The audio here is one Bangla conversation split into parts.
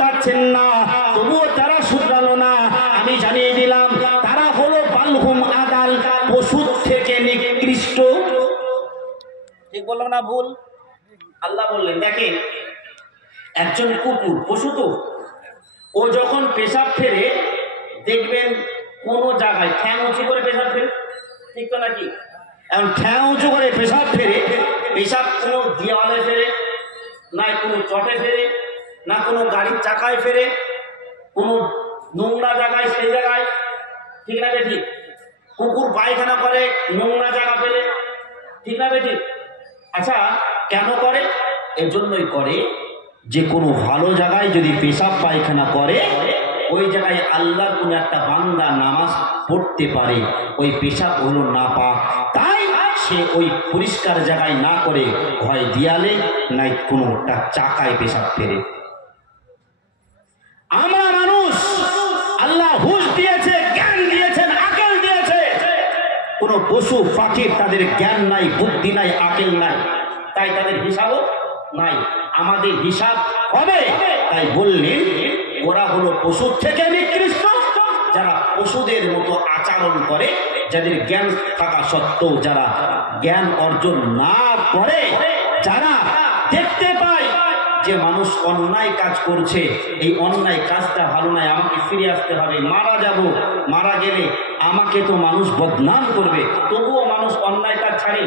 পারছেন না, তবুও তারা শুধরালো না। আমি জানিয়ে দিলাম তারা হলো বালহুম আদাল, পশুর থেকে নিকৃষ্ট। ঠিক বললাম না ভুল? আল্লাহ বললেন দেখেন একজন কুকুর পশু তো, ও যখন পেশাব ফেরে দেখবেন কোন জায়গায় ঠ্যাং উঁচু করে পেশাব ফেরে, ঠিক তো নাকি? এখন ঠ্যাং উঁচু করে পেশাব ফেরে, পেশাব কোনো দেওয়ালে ফেরে না, কোনো চটে ফেরে না, কোনো গাড়ির চাকায় ফেরে, কোনো নোংরা জায়গায় সেই জায়গায়, ঠিক না বেঠিক? কুকুর পায়খানা করে নোংরা জায়গা ফেলে, ঠিক না বেঠিক? আচ্ছা কেন করে? এর জন্যই করে যে কোনো ভালো জায়গায় যদি পেশাব পায়খানা করে ওই জায়গায় আল্লাহর কোনো একটা বান্দা নামাজ পড়তে পারে, ওই পেশাব হলো নাপাক, তাই সে ওই পরিষ্কার জায়গায় না করে হয় দেয়ালে নাই কোনোটা চাকায় পেশাব ফেরে। আমরা মানুষ, আল্লাহ হুঁশ দিয়েছে, জ্ঞান দিয়েছেন, আকল দিয়েছে। কোন পশু পাখির তাদের জ্ঞান নাই, বুদ্ধি নাই, আকল নাই, তাই তাদের হিসাবও নাই। আমাদের হিসাব হবে। তাই বললেন ওরা হলো পশুর থেকে নিকৃষ্ট, যারা পশুদের মতো আচরণ করে, যাদের জ্ঞান থাকা সত্ত্বেও যারা জ্ঞান অর্জন না করে, যারা দেখতে পায় যে মানুষ অন্যায় কাজ করছে, এই অন্যায় কাজটা ভালো নয়, আমাকে ফিরে আসতে হবে, মারা যাব, মারা গেলে আমাকে তো মানুষ বদনাম করবে, তবুও মানুষ অন্যায় কাজ ছাড়ে।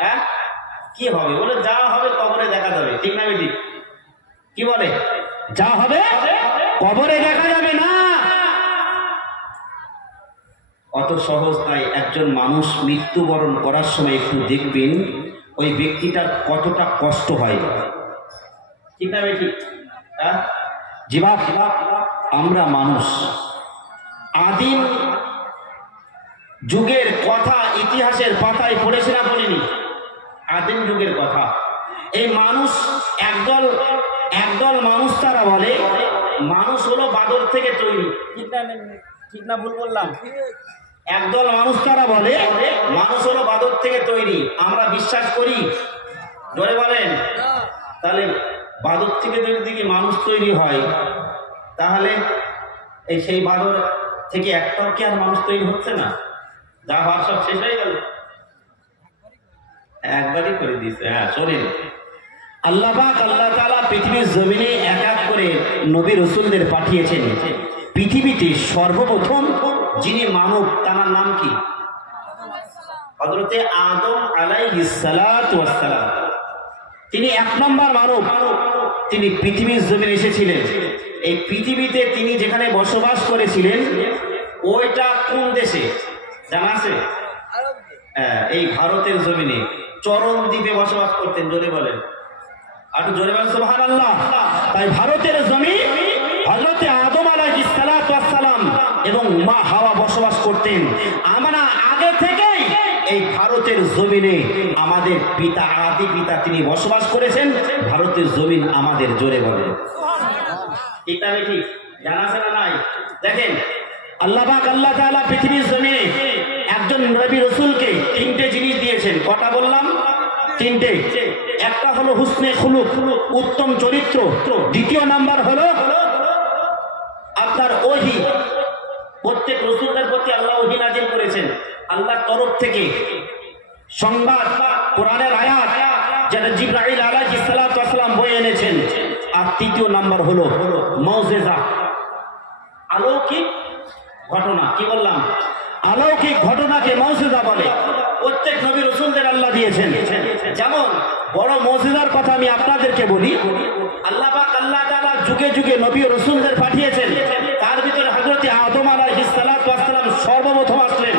হ্যাঁ কি হবে? বলে যা হবে কবরে দেখা যাবে, ঠিক না বেটি? কি বলে? যা হবে কবরে দেখা যাবে না। অত সহজ নয়। একজন মানুষ মৃত্যুবরণ করার সময় একটু দেখবেন ওই ব্যক্তিটার কতটা কষ্ট হয়, ঠিক না বেটি? হ্যাঁ জীবাব আমরা মানুষ আদিম যুগের কথা ইতিহাসের পাতায় পড়েছে না পড়িনি? আদিম যুগের কথা। এই মানুষ একদল মানুষ, তারা বলে মানুষ হলো বাদর থেকে তৈরি, ঠিক না ভুল বললাম? একদল মানুষ তারা বলে মানুষ হলো বাদর থেকে তৈরি। আমরা বিশ্বাস করি? জোরে বলেন। তাহলে বাদর থেকে যদি মানুষ তৈরি হয়, তাহলে এই সেই বাদর থেকে একটাও কি আর মানুষ তৈরি হচ্ছে না? যা ভাব সব শেষ হয়ে গেল, একবারই করে দিয়েছে। হ্যাঁ শোনেন, আল্লাহ পাক আল্লাহ তাআলা পৃথিবীর জমিনে এক এক করে নবী রাসূলদের পাঠিয়েছেন। পৃথিবীতে সর্বপ্রথম যিনি মানব, তার নাম কি? হযরতে আদম আলাইহিস সালাতু ওয়াস সালাম। তিনি এক নম্বর মানব। তিনি পৃথিবীর জমিনে এসেছিলেন। এই পৃথিবীতে তিনি যেখানে বসবাস করেছিলেন ওইটা কোন দেশে জানা আছে? এই ভারতের জমিনে চরম দ্বীপে বসবাস করতেন। জোরে বলেন, আর জোরে বলেন সুবহানাল্লাহ। তাই ভারতের জমি হযরতে আদম আলাইহিস সালাতু ওয়াস সালাম এবং মা হাওয়া বসবাস করতেন। আমরা আগে থেকেই এই ভারতের জমিনে আমাদের পিতা, আদি পিতা তিনি বসবাস করেছেন। ভারতের জমিন আমাদের। জোরে বলেন ঠিক না ঠিক? জানা আছে না নাই? দেখেন আল্লাহ পাক আল্লাহ তাআলা পৃথিবীর জমিনে একজন নবী রাসূলকে তিনটে জিনিস দিয়েছেন। কটা বললাম? তিনটে। একটা হলো হুসনে খুলুক, উত্তম চরিত্র। দ্বিতীয় নাম্বার হলো আপনার ওহী। প্রত্যেক রাসূলের প্রতি আল্লাহ ওহী নাযিল করেছেন আল্লাহর তরফ থেকে, সংবাদ, কোরআনের আয়াত যেটা জিবরাইল আলাইহিস সালাতু ওয়াস সালাম বয়ে এনেছেন। আর তৃতীয় নাম্বার হলো মুজিজা, অলৌকিক ঘটনা। কি বললাম? অলৌকিক ঘটনাকে মুজিজা বলে। প্রত্যেক নবী রাসূলদের আল্লাহ দিয়েছেন। যেমন বড় মুজিজার কথা আমি আপনাদেরকে বলি, আল্লাহ পাক আল্লাহ তাআলা যুগে যুগে নবী রাসূলদের পাঠিয়েছেন। তার ভিতরে হযরতে আদম আলাইহিস সালাতু ওয়াস সালাম সর্বপ্রথম আসলেন।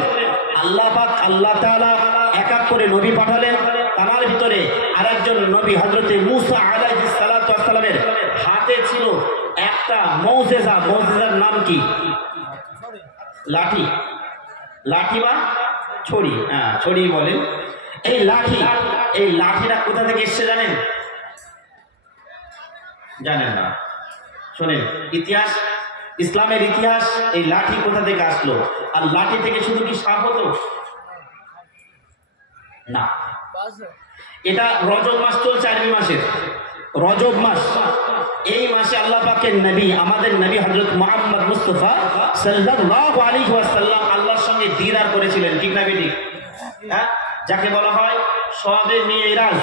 আল্লাহ পাক আল্লাহ তাআলা এক এক করে নবী পাঠালেন। তার ভিতরে আরেকজন নবী হযরতে মূসা আলাইহিস সালাতু ওয়াস সালামের হাতে ছিল একটা মুজিজা। মুজিজার নাম কি? লাঠি। লাঠি বা ছড়ি। হ্যাঁ ছড়ি বলেন। এই লাঠি, এই লাঠিটা কোথা থেকে এসেছে জানেন? জানেন না? শোনেন ইতিহাস, ইসলামের ইতিহাস। এই লাঠি কোথা থেকে আসলো? আর লাঠি থেকে শুধু কি সাপ হতো না? এটা রজব মাস চলছে, আরবি মাসের রজব মাস। এই মাসে আল্লাহ পাকের নবী, আমাদের নবী হযরত মুহাম্মদ মুস্তাফা সাল্লাল্লাহু আলাইহি ওয়াসাল্লাম আল্লাহর সঙ্গে দিদার করেছিলেন, ঠিক না বেঠিক? হ্যাঁ, যাকে বলা হয় শবে মিরাজ।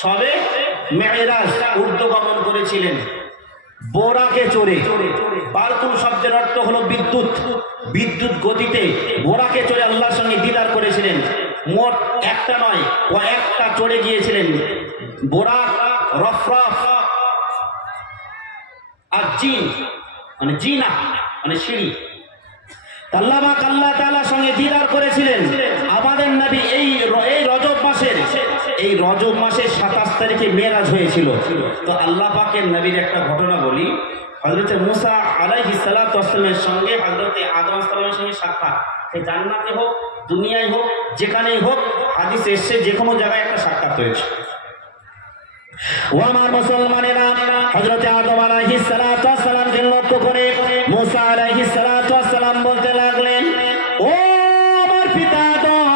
শবে মিরাজ ঊর্ধ্বগমন করেছিলেন বোরাকে চড়ে। বারকুল শব্দের অর্থ হলো বিদ্যুৎ। বিদ্যুৎ গতিতে বোরাকে চড়ে আল্লাহর সঙ্গে দিদার করেছিলেন। মোট একটা নয়, কয়েকটা চড়ে গিয়েছিলেন। বোরাক, রফরফ আর জিন মানে জিনা মানে সিঁড়ি। আল্লাহ পাক আল্লাহ তাআলার সঙ্গে দিদার করেছিলেন। আমাদের নবী এই রজব মাসের 27 তারিখে মেরাজ হয়েছিল। তো আল্লাহ পাকের নবীর একটা ঘটনা বলি। হযরত মুসা আলাইহিস সালাতু ওয়াস সালামের সঙ্গে হযরত আদম আলাইহিস সালামের সঙ্গে সাক্ষাৎ, এই জান্নাতে হোক দুনিয়ায় হোক যেখানেই হোক, হাদিসে এসেছে যে কোনো জায়গায় একটা সাক্ষাৎ হয়েছে। ও আমার মুসলমানেরা, হযরত আদম আলাইহিস সালাতু ওয়াস সালামকে লক্ষ্য করে মুসা আলাইহিস সালাতু ওয়াস সালাম বলতে লাগলেন, ও আমার পিতা আদম,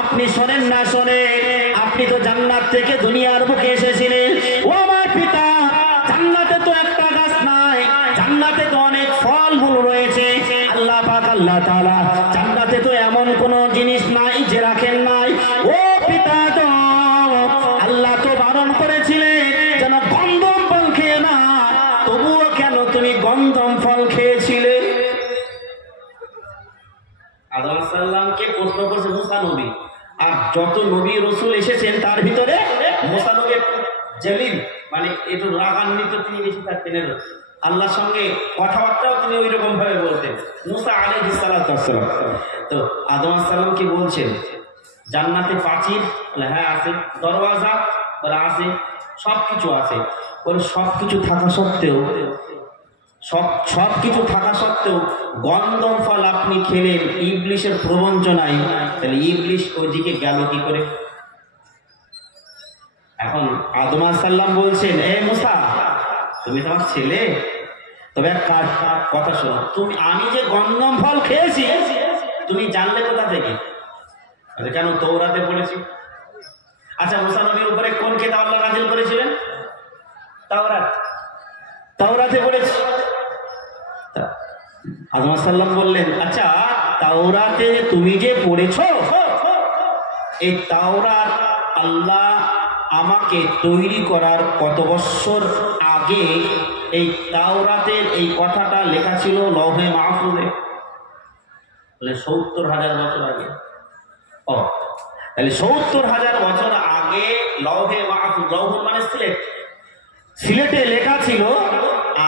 আপনি শোনেন না শোনেন, আপনি তো জান্নাত থেকে দুনিয়ার বুকে এসেছিলেন। ও আমার পিতা, জান্নাতে তো একটা গাছ নাই, জান্নাতে তো অনেক ফলমূল রয়েছে। আল্লাহ পাক আল্লাহ তাআলা জান্নাতে তো এমন কোন জিনিস নাই যে রাখেন নাই। ও পিতা আদম, আল্লাহ তো বারণ করেছিলেন যেন গন্ধম ফল খেয়ে না, তবুও কেন তুমি গন্ধম ফল খেয়েছিলে? আদম আলাইহিস সালামকে প্রশ্ন করেছে মুসা নবী। আর যত নবী রসুল এসেছেন তার ভিতরে মুসা নবী জলিল, মানে একটু রাগান্বিত তিনি বেশি থাকতেন। আল্লাহর সঙ্গে কথাবার্তাও তিনি ওই রকম ভাবে বলতেন। মুসা আলাইহিস সালাতু ওয়াস সালাম তো আদম আলাইহিস সালাম কি বলছেন, জান্নাতে প্রাচীর? হ্যাঁ আছে। দরওয়াজা? আছে। সবকিছু আছে। সবকিছু থাকা সত্ত্বেও সবকিছু থাকা সত্ত্বেও গন্ধম ফল আপনি খেলেন ইবলিশের প্রবঞ্চনায়, তাহলে ইবলিশ ওইদিকে গেল কি করে? এখন আদম আলাইহিস সালাম বলছেন, এ মুসা, তুমি তো আমার ছেলে, তবে এক কথা শোনো, আমি যে গন্ধম ফল খেয়েছি তুমি জানলে কোথা থেকে? কেন? তৌরাতে পড়েছি। আচ্ছা, মুসা নবীর উপরে কোন কিতাব আল্লাহ নাযিল করেছিলেন? তাওরাত। তাওরাতে পড়েছি। আদম আলাইহিস সালাম বললেন, আচ্ছা তাওরাতে তুমি যে পড়েছো, এই তাওরাত আল্লাহ আমাকে তৈরি করার কত বছর আগে এই তাওরাতের এই কথাটা লেখা ছিল লৌহে মাহফুজে? 70,000 বছর আগে। ও তাহলে 70,000 বছর আগে লৌহে মাহফুজ, লৌহ মানে সিলেট, সিলেটে লেখা ছিল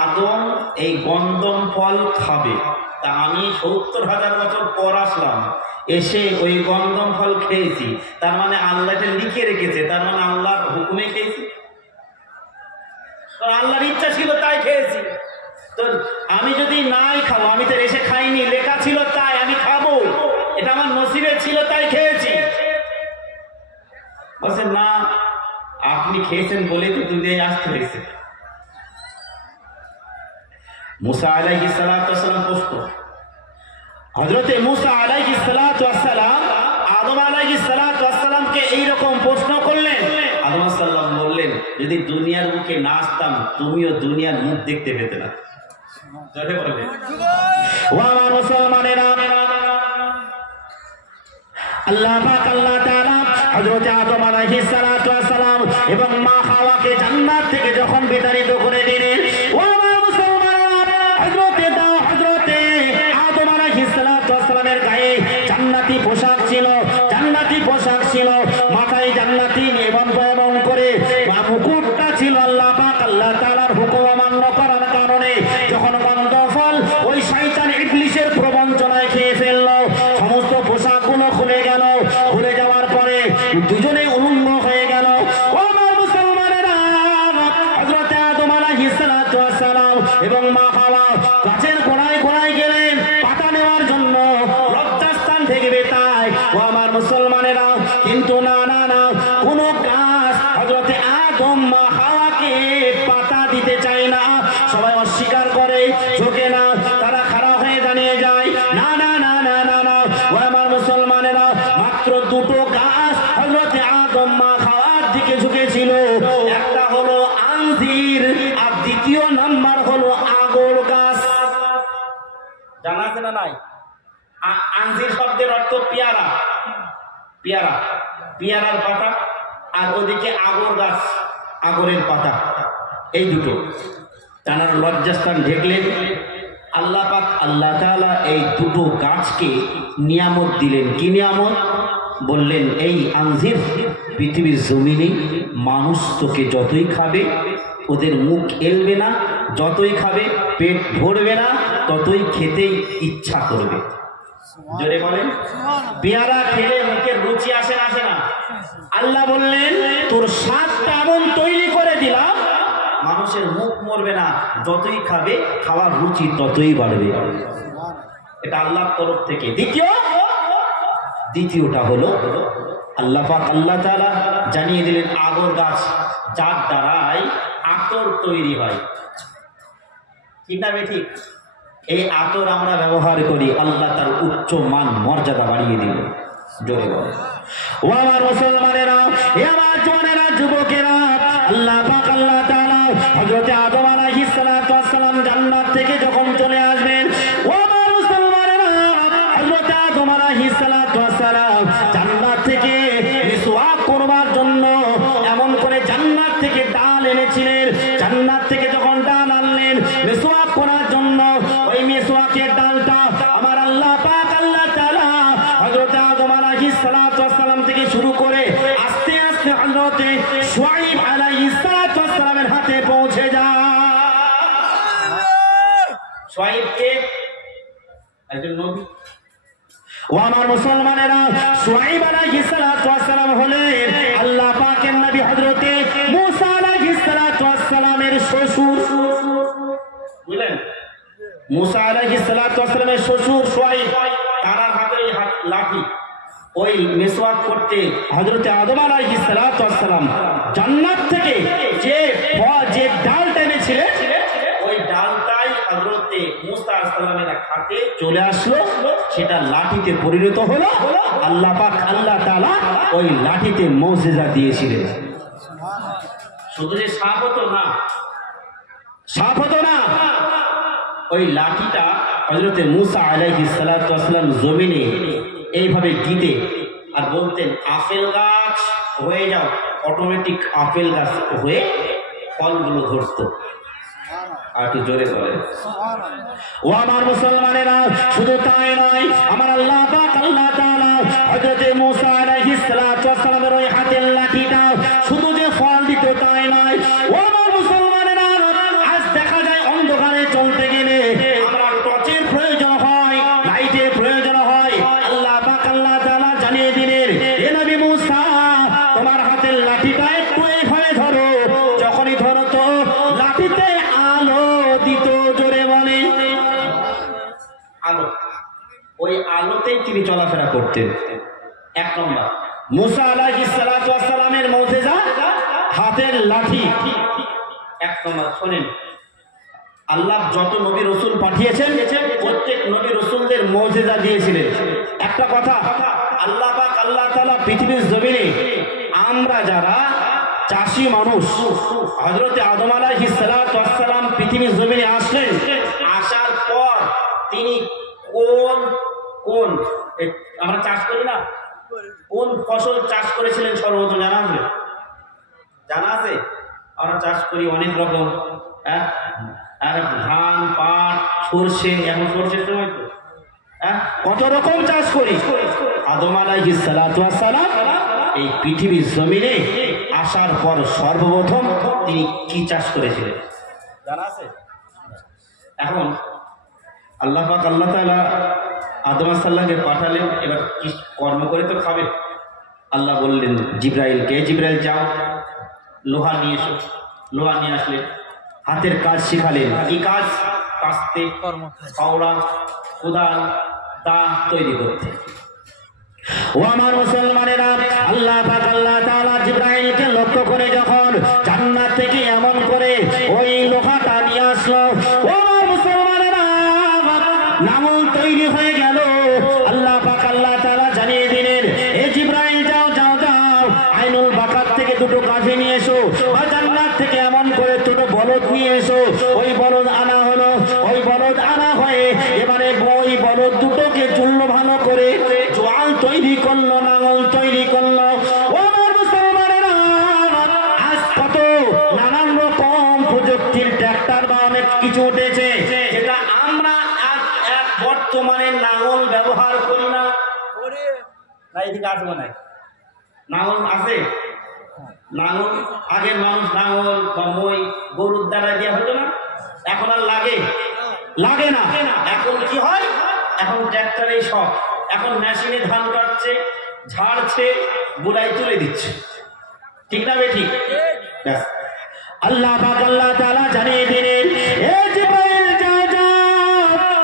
আদম এই গন্ধম ফল খাবে। তা আমি 70,000 বছর পর আসলাম, এসে ওই গন্ধম ফল খেয়েছি। তার মানে আল্লাহ লিখে রেখেছে, তার মানে আল্লাহর হুকুমে খেয়েছি, আল্লাহর ইচ্ছা ছিল তাই খেয়েছি। তো আমি যদি নাই খাবো, আমি তো এসে খাইনি, লেখা ছিল তাই আমি খাবো, এটা আমার নসিবে ছিল তাই খেয়েছি। বলছেন না, আপনি খেয়েছেন বলে তো দুনিয়ায় আসতে হয়েছে। মুসা আলাইহিস সালাতু ওয়াস সালাম প্রশ্ন, হযরতে মুসা আলাইহিস সালাতু ওয়াস সালাম আদম আলাইহিস সালাতু ওয়াস সালামকে এইরকম প্রশ্ন করলেন। আদম আলাইহিস সালাম বললেন, যদি দুনিয়ার মুখে না আসতাম তুমিও দুনিয়ার মুখ দেখতে পেতে না। জোরে বললেন। ও আমার মুসলমানেরা, আল্লাহ পাক আল্লাহ তাআলা হযরত আদম আলাইহিস সালাতু ওয়াস সালাম এবং মা হাওয়াকে জান্নাত থেকে যখন বিতাড়িত করে দিলেন, ও আমার মুসলমানেরা, হযরতে আদম আলাইহিস সালাতু ওয়াস সালামের গায়ে জান্নাতি পোশাক ছিল, জান্নাতি পোশাক ছিল, মাথায় জান্নাতি এবং করে মুকুটটা ছিল। আল্লাহ পাক আল্লাহ তাআলার হুকুম অমান্য করার কারণে যখন গন্ধম ফল ওই শয়তান ইবলিশের প্রবঞ্চনায় খেয়ে ফেলল, সমস্ত পোশাকগুলো খুলে গেল। খুলে যাওয়ার পরে দুজনে উলঙ্গ হয়ে গেল। ও আমার মুসলমানেরা, হযরতে আদম আলাইহিস সালাতু ওয়াস সালাম এবং মা হাওয়া গাছের গোড়ায় গোড়ায় গেলেন পাতা নেওয়ার জন্য, লজ্জাস্থান থেকে তাই। ও আমার মুসলমানেরা, কিন্তু না না না, কোন গাছ হযরতে আদম মা হাওয়াকে পাতা দিতে চায় না, সবাই অস্বীকার করে, ঝোঁকে না, তারা খারাপ হয়ে দাঁড়িয়ে যায়। না না না না না না, ও আমার মুসলমানেরা, মাত্র দুটো গাছ হযরতে আদম মা হাওয়ার দিকে ঝুঁকেছিল। একটা হলো আনজির আর দ্বিতীয় নাম্বার হলো আগর গাছ। জানা আছে না নাই? আঞ্জির শব্দের অর্থ পেয়ারা, পেয়ারা, পেয়ারার পাতা, আর ওদিকে আগর গাছ, আগরের পাতা, এই দুটো। তার লজ্জাস্থান ঢেকলেন। আল্লাহ পাক আল্লাহ তাআলা এই দুটো গাছকে নিয়ামত দিলেন। কি নিয়ামত? বললেন এই আঞ্জির পৃথিবীর জমিনে মানুষ তোকে যতই খাবে ওদের মুখ এলবে না, যতই খাবে পেট ভরবে না, ততই খেতে ইচ্ছা করবে। জোরে বলেন। পেয়ারা খেলে মুখের রুচি আসে না, আসে না? আল্লাহ বললেন তোর স্বাদটা এমন তৈরি করে দিলাম মানুষের মুখ মরবে না, যতই খাবে খাওয়ার রুচি ততই বাড়বে। এটা আল্লাহর তরফ থেকে। দ্বিতীয়টা হলো আল্লাহ পাক আল্লাহ তাআলা জানিয়ে দিলেন আগর গাছ, যার দ্বারাই আতর তৈরি হয়। ঠিক না ঠিক? এই আতর আমরা ব্যবহার করি, আল্লাহ তার উচ্চ মান মর্যাদা বাড়িয়ে দিল। জোরে বলে। ও আমার মুসলমানেরা, এ আমার জওয়ানেরা, যুবকেরা, আল্লাহ পাক আল্লাহ তাআলা হযরত আদম আলাইহিস সালাতু ওয়াস সালাম জান্নাত থেকে যখন চলে আসবেন, ও আমার মুসলমানেরা, হযরত আদম আলাইহিস সালাতু ওয়াস সালাম জান্নাত থেকে মিসওয়াক করবার জন্য এমন করে জান্নাত থেকে ডাল এনেছিলেন। জান্নাত থেকে যখন ডাল আনলেন মিসওয়াক করার জন্য, ওই মিসওয়াকের ডালটা আমার আল্লাহ পাক আল্লাহ তাআলা হযরত আদম আলাইহিস সালাতু ওয়াস সালাম থেকে শুরু করে আস্তে আস্তে হযরত শুআইব আলাইহিস সালাতু ওয়াস সালামের হাতে পৌঁছে যায়। শুআইবকে একজন নবী। ও আমার মুসলমানেরা, শুআইব আলাইহিস সালাতু ওয়াস সালাম হলেন আল্লাহ পাকের নবী হযরত মূসা আলাইহিস সালাতু ওয়াস সালামের শ্বশুর। বুঝলেন? মূসা আলাইহিস সালাতু ওয়াস সালামের শ্বশুর শুআইব, তার হাতে লাঠি। ওই মিসওয়াক করতে হযরত আদম আলাইহিস সালাতু ওয়াস সালাম জান্নাত থেকে যে ডালটা এনেছিলেন, ওই ডালটাই হযরত মূসা আলাইহিস সালামের হাতে চলে আসলো, সেটা লাঠিতে পরিণত হলো। আল্লাহ পাক আল্লাহ তাআলা ওই লাঠিতে মুজিজা দিয়েছিলেন। শুধু যে সাপ হতো না, সাপ হতো না, ওই লাঠিটা হযরত মূসা আলাইহিস সালাতু ওয়াস সালাম জমিনে এইভাবে দিতে আর বলতেন আপেল গাছ হয়ে যাও, অটোমেটিক আপেল গাছ হয়ে ফলগুলো ধরতো। আর একটু জোরে বলেন। ও আমার মুসলমানেরা, শুধু তাই নয়, আমার আল্লাহ পাক আল্লাহ তাআলা হযরত মূসা আলাইহিস সালাতু ওয়াস সালামের ওই হাতের লাঠিটা শুধু যে ফল দিত তাই নয়, ও আমার মুসলমানেরা, আজ দেখা যায় অন্ধকারে চলতে গেলে আমরা টর্চের প্রয়োজন হয়, লাইটের প্রয়োজন হয়। আল্লাহ পাক আল্লাহ তাআলা জানিয়ে দিলেন, হে নবী মূসা, তোমার হাতের লাঠিটা একটু এইভাবে ধরো। যখনই ধরো তো লাঠিতে আলো দিত। জোরে বলে। আলো, ওই আলোতেই তিনি চলাফেরা করতেন। এক নম্বর মূসা আলাইহিস সালাতু ওয়াস সালামের মুজিজা হাতের লাঠি। এক নম্বর শোনেন, আল্লাহ যত নবী রাসূল পাঠিয়েছেন প্রত্যেক নবী রাসূলদের মুজিজা দিয়েছিলেন। একটা কথা, আল্লাহ পাক আল্লাহ তাআলা পৃথিবীর জমিনে আমরা যারা চাষি মানুষ, হযরত আদম আলাইহিস সালাতু ওয়াস সালাম পৃথিবীর জমিনে আসলেন। আসার পর তিনি কোন আমরা চাষ করি না, কোন ফসল চাষ করেছিলেন সর্বপ্রথম জানা আছে? জানা আছে? আমরা চাষ করি অনেক রকম, আর ধান, পাট, সরষে। এখন সরষের সময় তো কত রকম চাষ করি। আদম আলাইহিস সালাতু ওয়াস সালাম এই পৃথিবীর জমিনে আসার পর সর্বপ্রথম তিনি কি চাষ করেছিলেন জানা আছে? এখন আল্লাহ পাক আল্লাহ তাআলা আদম সাল্লামকে পাঠালেন, এবার কি কর্ম করে তো খাবে। আল্লাহ বললেন জিব্রাইলকে, জিব্রাইল যাও লোহা নিয়ে এসো। লোহা নিয়ে আসলেন, হাতের কাজ শিখালেন। কি কাজ? কাস্তে, ফাওড়া, কোদাল, দা তৈরি করতে। ও আমার মুসলমানেরা, আল্লাহ পাক আল্লাহ তাআলা জিব্রাইলকে লক্ষ্য করে যখন জান্নাত থেকে এমন করে ওই লোহাটা নিয়ে আসলো, ও আমার মুসলমানেরা, লাঙল তৈরি হয়ে গেল। আল্লাহ পাক আল্লাহ তাআলা জানিয়ে দিলেন, এ জিব্রাইল যাও যাও যাও, আইনুল বাকাত থেকে দুটো কাঠি নিয়ে এসো, বা জান্নাত থেকে এমন করে দুটো বলদ নিয়ে এসো। এসো। ওই বলদ আনা হলো, ওই বলদ আনা হয়ে এবারে ওই বলদ দুটোকে চুল্লো ভালো করে জোয়াল তৈরি করলো, নাঙল তৈরি করলো। ও আমার মুসলমানেরা, আজ কত নানান রকম প্রযুক্তির ট্রাক্টর বা অনেক কিছু উঠেছে, যেটা আমরা এক বর্তমানে নাঙল ব্যবহার করি না। এদিকে আসবো না, নাঙল আছে, নাঙল আগের মানুষ নাঙল বা মই গরুর দ্বারা দেওয়া হতো না, এখন আর লাগে না। এখন কি হয়, এখন ট্র্যাক্টরে সব, এখন মেশিনে ধান কাটছে, ঝাড়ছে, বুড়াই তুলে দিচ্ছে। ঠিক না বেঠিক? আল্লাহ পাক আল্লাহ তাআলা জানিয়ে দিলেন, এ জিবরাইল যা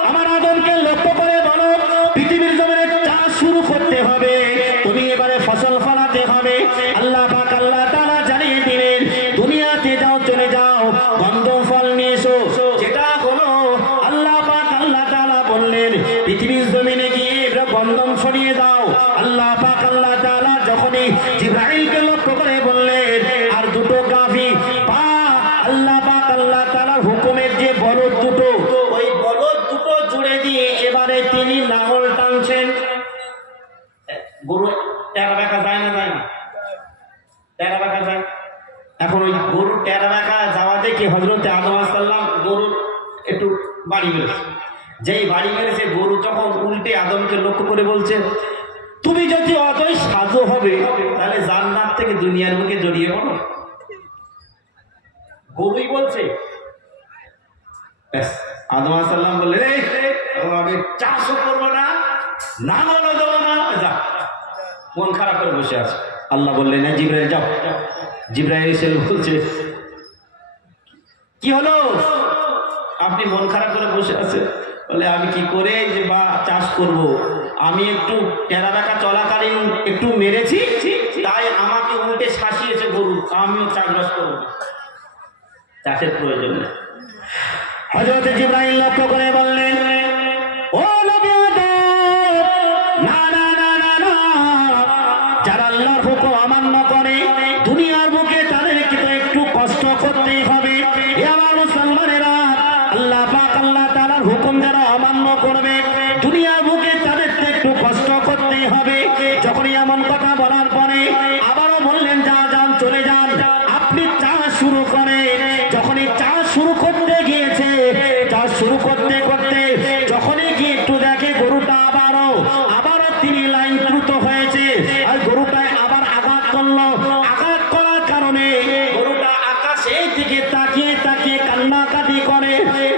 আমার আদমকে লক্ষ্য করে বলো, পৃথিবীর জমিনে চাষ শুরু করতে হবে, তুমি এবারে ফসল ফলাতে হবে। আল্লাহ পাক আল্লাহ তাআলা জানিয়ে দিলেন, দুনিয়াতে যাও, চলে যাও, গন্ধম ফল নিয়ে এসো। যেটা হলো আল্লাহ পাক আল্লাহ তাআলা বললেন, পৃথিবীর জমিনে গিয়ে গন্ধম ছড়িয়ে দাও। আল্লাহ পাক আল্লাহ তাআলা যখনই জিবরাইলকে লক্ষ্য করে বললেন, আর দুটো গাভী পা আল্লাহ পাক আল্লাহ তাআলার হুকুমের যে বলদ দুটো, ওই বলদ দুটো জুড়ে দিয়ে এবারে তিনি লাঙল টানছেন। গরু টেরা বেঁকা যায় না, টেরা বেঁকা যায়। এখন ওই গরু টেরা বেঁকা যাওয়া দেখে হযরত আদম আলাইহিস সালাম গরুর একটু বাড়ি মেরেছে। যেই বাড়ি মেরেছে, গরু তখন উল্টে আদমকে লক্ষ্য করে বলছে, তুমি যদি অতই সাজো হবে তাহলে জান্নাত থেকে দুনিয়ার বুকে জড়িয়ে পড়ো। গরুই বলছে। আদম আলাইহিস সালাম বললেন, আমি চাষও করবো না, নাঙলও দেবো না, যা। মন খারাপ করে বসে আছে। আল্লাহ বললেন, জিবরাইল যাও। জিবরাইল এসে বলছে, কি হলো, আপনি মন খারাপ করে বসে আছেন? বলে, আমি কি করে যে বা চাষ করব, আমি একটু টেরা বেঁকা চলাকালীন একটু মেরেছি, তাই আমাকে উল্টে শাসিয়েছে গরু, আমিও চাষবাস করবো, চাষের প্রয়োজন নেই। হযরত জিবরাইল লক্ষ্য করে বললেন, ও নবী আদম, না না না না না, যারা আল্লাহর হুকুম অমান্য করে দুনিয়ার বুকে তাদেরকে তো একটু কষ্ট করতেই হবে। এ আমার মুসলমানেরা, আল্লাহ পাক আল্লাহ তাআলার হুকুম যারা অমান্য করবে দুনিয়ার বুকে তাদের তো একটু কষ্ট করতেই হবে। যখনই এমন কথা বলার পরে আবারও বললেন, যান চলে যান, আপনি চাষ শুরু করেন। যখনই চাষ শুরু করতে গিয়েছে, চাষ শুরু করতে করতে যখনই গিয়ে একটু দেখে গরুটা আবারও তিনি লাইন দ্রুত হয়েছে, আর গরুটায় আবার আঘাত করলো। আঘাত করার কারণে গরুটা আকাশের দিকে তাকিয়ে তাকিয়ে কান্নাকাটি করে।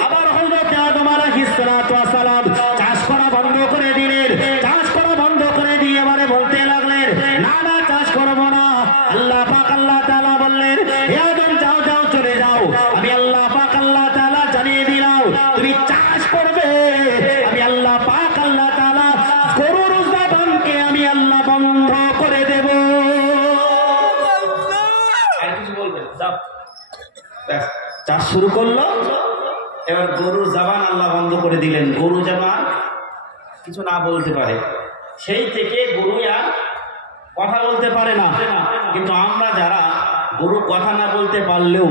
আবার হযরত আদম আলাইহিস সালাতু ওয়াস সালাম চাষ করা বন্ধ করে দিলেন। চাষ করা বন্ধ করে দিয়ে এবারে বলতে লাগলেন, না না, চাষ করবো না। আল্লাহ পাক আল্লাহ তাআলা বললেন, হে আদম, যাও চলে যাও, আমি আল্লাহ পাক আল্লাহ তাআলা জানিয়ে দিলাম তুমি চাষ করবে। আমি আল্লাহ পাক আল্লাহ তাআলা গরুর জবানকে আমি আল্লাহ বন্ধ করে দেব। আর কিছু বলবেন? চাষ শুরু করলো, এবার গরুর জবান আল্লাহ বন্ধ করে দিলেন। গরু জবান কিছু না বলতে পারে, সেই থেকে গরু আর কথা বলতে পারে না। কিন্তু আমরা যারা গরু কথা না বলতে পারলেও,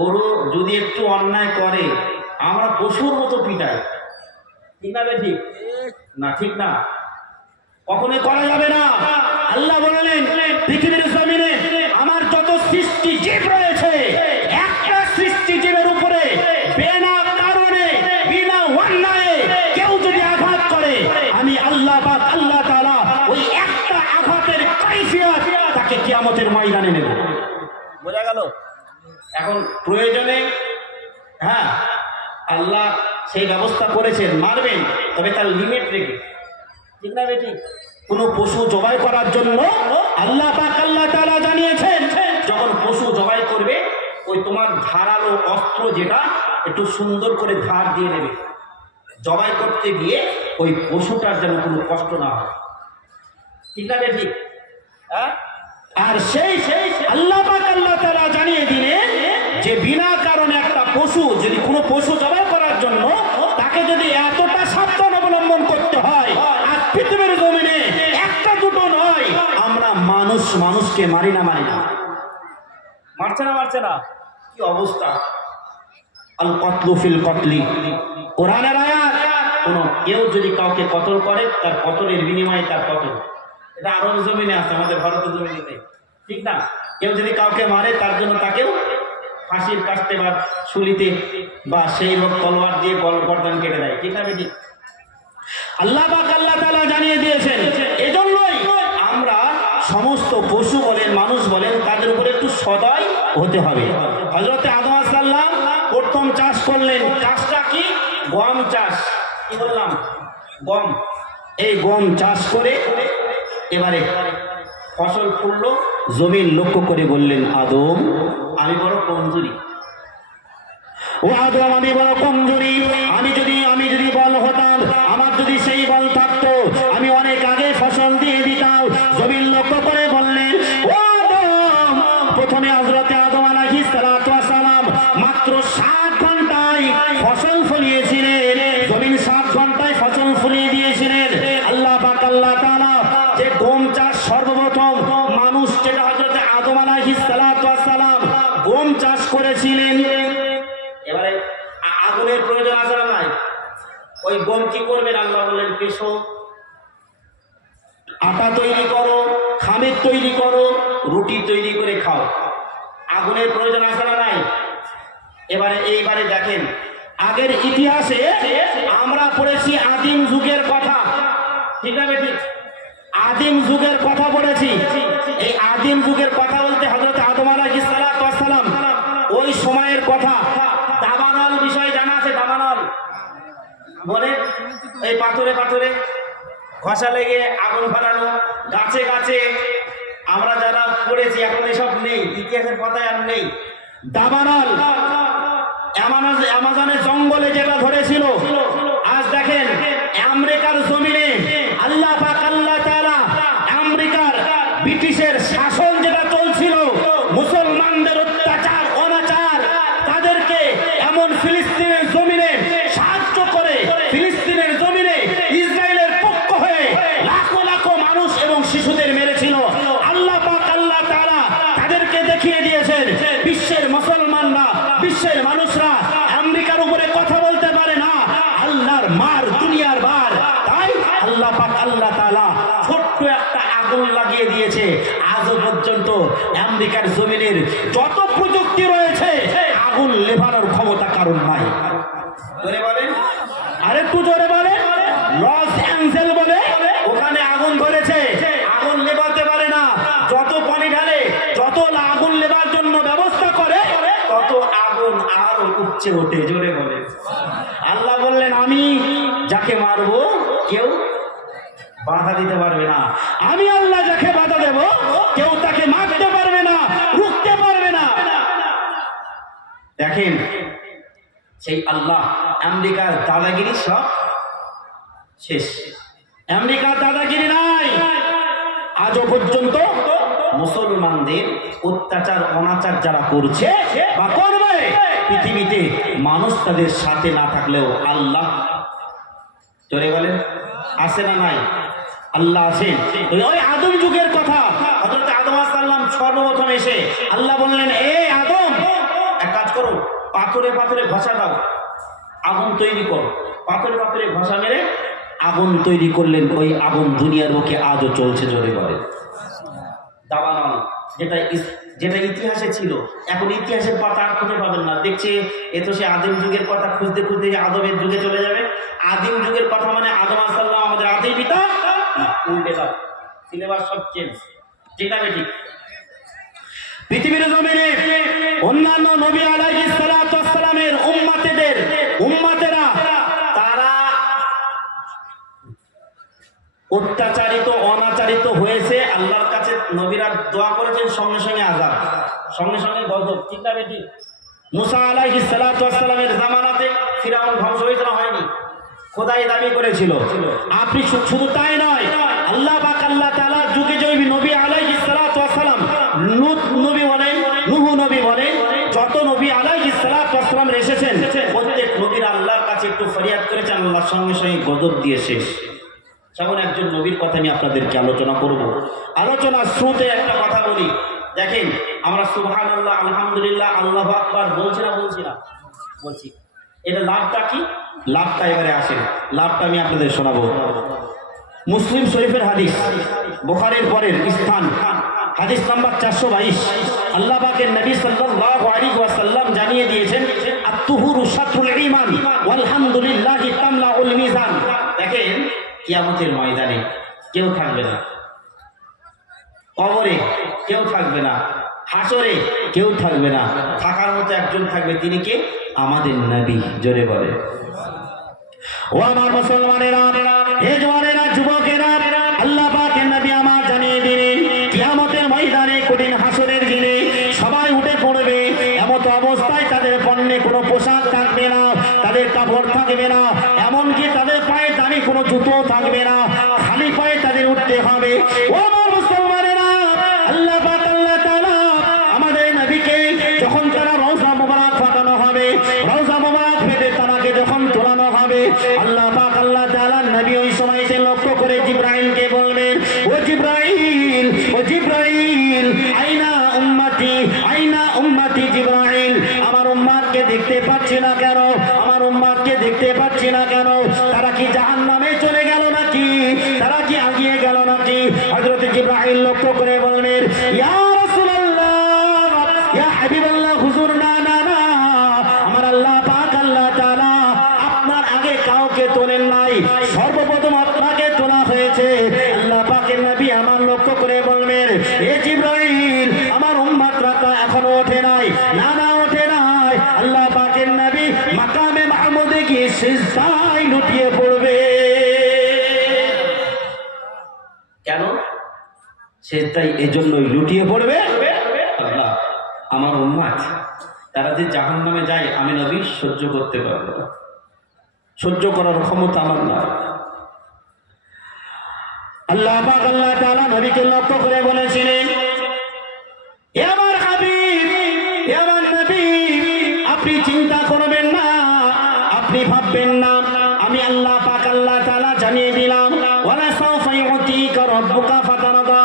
গরু যদি একটু অন্যায় করে আমরা পশুর মতো পিটাই। ঠিক না বেঠিক? না, ঠিক না, কখনোই করা যাবে না। আল্লাহ বললেন, পৃথিবীর জমিনে আমার যত সৃষ্টি জীব রয়েছে, একটা সৃষ্টি জীবের উপরে বিনা কারণে বিনা অন্যায়ে কেউ যদি আঘাত করে, আমি আল্লাহ পাক আল্লাহ তাআলা ওই একটা আঘাতের কাইফিয়ত তাকে কিয়ামতের ময়দানে নেব। বোঝা গেল? এখন প্রয়োজনে হ্যাঁ আল্লাহ সেই ব্যবস্থা করেছেন, মারবেন, তবে তার লিমিট রেখে। ঠিক না বেটি? কোনো পশু জবাই করার জন্য আল্লাহ পাক আল্লাহ তাআলা জানিয়েছেন, যখন পশু জবাই করবে ওই তোমার ধারালো অস্ত্র যেটা একটু সুন্দর করে ধার দিয়ে নেবে, জবাই করতে গিয়ে ওই পশুটার যেন কোনো কষ্ট না হয়। ঠিক না বেটি? হ্যাঁ। আর সেই আল্লাহ পাক আল্লাহ তাআলা জানিয়ে দিলেন যে বিনা কারণে একটা পশু, যদি কোনো পশু জবাই করার জন্য তাকে যদি এতটা সাবধান অবলম্বন করতে হয়, আর পৃথিবীর জমিনে একটা দুটো নয়, আমরা মানুষকে মারি না, মারছে না, কি অবস্থা। আল কতলু ফিল কতলি, কোরআনের আয়াত। কোন কেউ যদি কাউকে কতল করে তার কতলের বিনিময়ে তার কতল। এটা আরব জমিনে আছে, আমাদের ভারতের জমিনে নেই, ঠিক না? কেউ যদি কাউকে মারে তার জন্য তাকেও ফাঁসির কাস্তে বা শুলিতে বা সেই লোক তলোয়ার দিয়ে গর্দান কেটে দেয়, ঠিক না বেটি? আল্লাহ পাক আল্লাহ তাআলা জানিয়ে দিয়েছেন। এজন্যই আমরা সমস্ত পশু বলেন মানুষ বলেন তাদের উপরে একটু সদয় হতে হবে। হযরত আদম আলাইহিস সালাম প্রথম চাষ করলেন, চাষটা কি? গম চাষ। কি বললাম? গম। এই গম চাষ করে এবারে ফসল ফুললো, জমিন লক্ষ্য করে বললেন, আদম আমি বড় কমজোরি, ও আদম আমি বড় কমজোরি, আমি যদি বল হতাম, আমার যদি সেই বল থাকতো আমি অনেক আগে ফসল দিয়ে দিতাম। জমিন লক্ষ্য করে বললেন, ও আদম, প্রথমে হযরতে আদম আলাইহিস সালাতু ওয়াস সালাম মাত্র 7 ঘন্টায় ফসল ফলিয়েছিলেন। জমিন 7 ঘন্টায় ফসল ফলিয়ে দিয়েছিলেন। আল্লাহ পাক আল্লাহ তাআলা যে গম চাষ সর্বপ্রথম মানুষ, যেটা হযরতে আদম আলাইহিস সালাতু ওয়াস সালাম গম চাষ করেছিলেন। এবারে আগুনের প্রয়োজন আছে না নাই? ওই গম কি করবেন? আল্লাহ বললেন, পেশো, আটা তৈরি করো, খামির তৈরি করো, রুটি তৈরি করে খাও। আগুনের প্রয়োজন আছে না নাই? এইবারে দেখেন, আগের ইতিহাসে আমরা পড়েছি আদিম যুগের কথা, ঠিক না বেটি? আদিম যুগের কথা পড়েছি। এই আদিম যুগের কথা বলতে হযরত আদম আলাইহিস সালাতু ওয়াস সালাম ওই সময়ের কথা। দাবানল বিষয় জানা আছে? দাবানল বলে এই পাথরে পাথরে ঘষা লেগে আগুন ফালানো, গাছে গাছে আমরা যারা পড়েছি, এখন এসব নেই, ইতিহাসের পাতায় আর নেই। দাবানল অ্যামাজনের জঙ্গলে যেটা ধরেছিল, আজ দেখেন আমেরিকার জমিনে আল্লাহ পাক আল্লাহ তাআলা আমেরিকার ব্রিটিশের শাসন যেটা চলছিল, মুসলমানদের অত্যাচার অনাচার, তাদেরকে এমন ফিলিস্তিনের জমিনে সাহায্য করে, ফিলিস্তিনের জমিনে ইসরায়েলের পক্ষ হয়ে লাখো লাখো মানুষ এবং শিশুদের মেরেছিল। আল্লাহ পাক আল্লাহ তাআলা তাদেরকে দেখিয়ে দিয়েছেন বিশ্বের মুসলমানরা, বিশ্বের মানুষরা আমেরিকার উপরে কথা বলতে পারে না, আল্লাহর মার দুনিয়ার বার। তাই আল্লাহ পাক আল্লাহ তাআলা ছোট্ট একটা আগুন লাগিয়ে দিয়েছে। আজও পর্যন্ত আমেরিকার জমিনের যত প্রযুক্তি রয়েছে, আগুন লেভানোর ক্ষমতা কারণ নাই। জোরে বলেন, আরেকটু জোরে বলেন। লস অ্যাঞ্জেল বলে ওখানে আগুন ধরেছে, আগুন লেভাতে পারে না। যত পানি ঢালে, যত আগুন লেবার জন্য ব্যবস্থা করে, তত আগুন আরো উচ্চে ওঠে। জোরে বলে। আল্লাহ বললেন, আমি যাকে মারবো কেউ বাধা দিতে পারবে না। আমি আল্লাহ যাকে বাধা দেব কেউ তাকে মারতে পারবে না, রুখতে পারবে না। দেখেন সেই আল্লাহ, আমেরিকার দাদাগিরি সব শেষ। আমেরিকার দাদাগিরি নাই। আজও পর্যন্ত মুসলমানদের অত্যাচার অনাচার যারা করছে বা করবে, পৃথিবীতে মানুষ তাদের সাথে না থাকলেও আল্লাহ, জোরে বলেন, আছে না নাই? আল্লাহ আছেন। ওই আদম যুগের কথা, হযরত আদম আলাইহিস সালাম সর্বপ্রথম এসে আল্লাহ বললেন, এ আদম, এক কাজ করো, পাথরে পাথরে ঘষা দাও, আগুন তৈরি করো। পাথরে পাথরে ঘষা মেরে আগুন তৈরি করলেন। ওই আগুন দুনিয়ার বুকে আজও চলছে। জোরে বলে। দাবানল যেটা ইতিহাসে ছিল, এখন ইতিহাসের পাতা আর খুঁজে পাবেন না। দেখছে এ তো সে আদিম যুগের কথা খুঁজতে খুঁজতে আদমের যুগে চলে যাবে। আদিম যুগের কথা মানে আদম আলাইহিস সালাম আমাদের আদি পিতা, উল্টে দাও, সিলেবাস সব চেঞ্জ, ঠিক না বেঠিক? পৃথিবীর জমিনে অন্যান্য নবী আলাইহিস সালাতু ওয়াস সালামের উম্মতেরা তারা অত্যাচারিত অনাচারিত হয়েছে। আল্লাহর কাছে নবীরা দোয়া করেছেন, সঙ্গে সঙ্গে আযাব, সঙ্গে সঙ্গে গজব, ঠিক না বেটি? মুসা আলাইহিস সালাতু ওয়াস সালামের জামানাতে ফিরআউন ধ্বংস হয়েছিল, হয়নি? খোদাই দাবি করেছিল। আপনি শুধু তাই নয়, আল্লাহ পাক আল্লাহ তাআলা যুগে যুগে নবী আলাইহিস সালাতু ওয়াস সালাম, লূত নবী বলেন, নূহ নবী বলেন, যত নবী আলাইহিস সালাতু ওয়াস সালাম এসেছেন, প্রত্যেক নবীরা আল্লাহর কাছে একটু ফরিয়াদ করেছেন, আল্লাহর সঙ্গে সঙ্গে গজব দিয়ে শেষ। যেমন একজন নবীর কথা আমি আপনাদেরকে আলোচনা করব। আলোচনার শুরুতে একটা কথা বলি। দেখেন, আমরা সুবহানাল্লাহ, আলহামদুলিল্লাহ, আল্লাহু আকবার বলছি না? বলছি এটা লাভটা কি, লাভটা এবারে আসেন, লাভটা আমি আপনাদের শোনাবো। মুসলিম শরীফের হাদিস, বুখারীর পরের স্থান, হাদিস নাম্বার 422। আল্লাহ পাকের নবী সাল্লাল্লাহু আলাইহি ওয়াসাল্লাম জানিয়ে দিয়েছেন, আত-তুহুরু শাতরুল ঈমান ওয়ালহামদুলিল্লাহি তামলাউল মিজান। দেখেন কিয়ামতের ময়দানে কেউ থাকবে না, কবরে কেউ থাকবে না, হাসরে কেউ থাকবে না, থাকার মতো একজন থাকবে, তিনি কে? আমাদের নবী। জোরে বলে ও আমার মুসলমানেরা, হে জওয়ানেরা, যুবকেরা, আল্লাহ পাকের নবী আমার জানিয়ে দিলেন কিয়ামতের ময়দানে কঠিন হাসরের দিনে সবাই উঠে পড়বে। এমত অবস্থায় তাদের পণ্যে কোনো পোশাক থাকবে না, তাদের কাপড় থাকবে না, এমনকি তাদের পায়ে দামি কোনো জুতো থাকবে না, খালি পায়ে তাদের উঠতে হবে। ও আমার মুসলমানেরা, আল্লাহ পাক আল্লাহ তাআলা আমাদের নবীকে যখন তারা রওজা মুবারক ফাটানো হবে, রওজা মুবারক ফেটে তারাকে যখন তোলানো হবে, আল্লাহ পাক আল্লাহ তাআলা নবী ওই সময়তে লক্ষ্য করে জিবরাইলকে বলবেন, ও জিবরাইল, ও জিবরাইল, আইনা উম্মতি, আইনা উম্মতি জিবরাইল, আমার উম্মতকে দেখতে পাচ্ছি না কেন, আমার উম্মতকে দেখতে পাচ্ছি না কেন, তারা কি জাহান্নামে চলে গেল নাকি, তারা কি আগিয়ে গেল নাকি? হযরত জিবরাইল লক্ষ্য করে বললেন, ইয়া রাসূলুল্লাহ, ইয়া হাবিবাল্লাহ, হুজুর, না না না, আমার আল্লাহ পাক আল্লাহ তাআলা আপনার আগে কাউকে তোলেন নাই, সর্বপ্রথম আপনাকে তোলা হয়েছে। আল্লাহ পাকের নবী আমার লক্ষ্য করে বলবেন, এ জিবরাইল, আমার উম্মতরা তো এখনো ওঠে নাই, না না ওঠে নাই। আল্লাহ পাকের নবী মাকামে মাহমুদে গিয়ে সিজদায় লুটিয়ে পড়বে। কেন সিজদায়? এজন্যই লুটিয়ে পড়বে, আল্লাহ আমার উম্মত তারা যে জাহান্নামে যায় আমি নবী সহ্য করতে পারবো না, সহ্য করার ক্ষমতা আমার না। আল্লাহ পাক আল্লাহ তাআলা নবীকে লক্ষ্য করে বলেছিলেন, হে আমার হাবিব, হে আমার নবী, আপনি চিন্তা করবেন না, আপনি ভাববেন না, আমি আল্লাহ পাক আল্লাহ তাআলা জানিয়ে দিলাম, ওয়ালা সাওফা ইউতিকা রাব্বুকা ফাতারদা,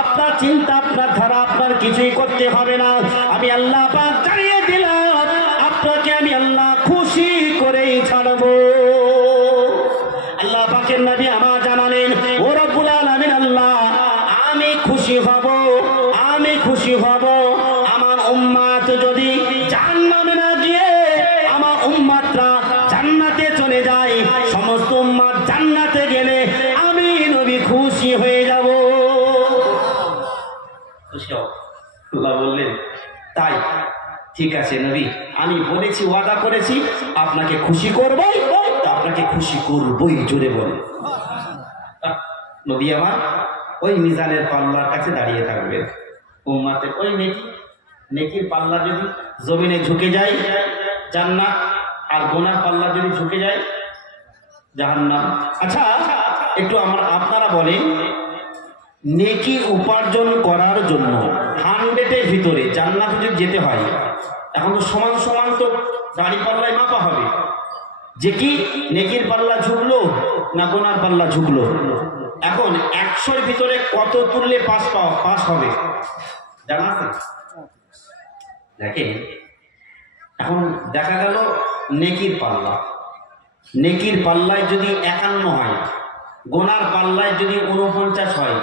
আপনার চিন্তা, আপনার ধারা, আপনার কিছুই করতে হবে না, আমি আল্লাহ পাক জানিয়ে দিলাম, আপনাকে আমি আল্লাহ খুশি করেই ছাড়বো। আল্লাহ পাকের নবী আমার জানালেন, ও রব্বুল আলামিন আল্লাহ, আমি খুশি হব, আমি খুশি হব আমার উম্মত যদি জাহান্নামে না গিয়ে আমার উম্মতরা জান্নাতে চলে যায়, সমস্ত উম্মত জান্নাতে গেলে আমি নবী খুশি হয়ে যাব। খুশি হব। আল্লাহ বললেন, তাই ঠিক আছে নবী, আমি বলেছি, ওয়াদা করেছি আপনাকে খুশি করবই, আপনাকে খুশি করবই। জোরে বলে নবী আমার ওই মিজানের পাল্লার কাছে দাঁড়িয়ে থাকবেন, উম্মতের ওই নেকির পাল্লা যদি জমিনে ঝুঁকে যায় জান্নাত, আর গুনার পাল্লা যদি ঝুঁকে যায় জাহান্নাম। আচ্ছা একটু আপনারা বলেন, নেকি উপার্জন করার জন্য 100-এর ভিতরে জান্নাতে যদি যেতে হয়, এখন তো সমান সমান তো দাড়ি পাল্লায় মাপা হবে, যে কি নেকির পাল্লা ঝুঁকলো না গুনার পাল্লা ঝুঁকলো। এখন 100-এর ভিতরে কত তুললে পাস হবে জানা আছে? দেখেন, এখন দেখা গেল নেকির পাল্লায় যদি 51 হয়, গুনার পাল্লায় যদি 49 হয়,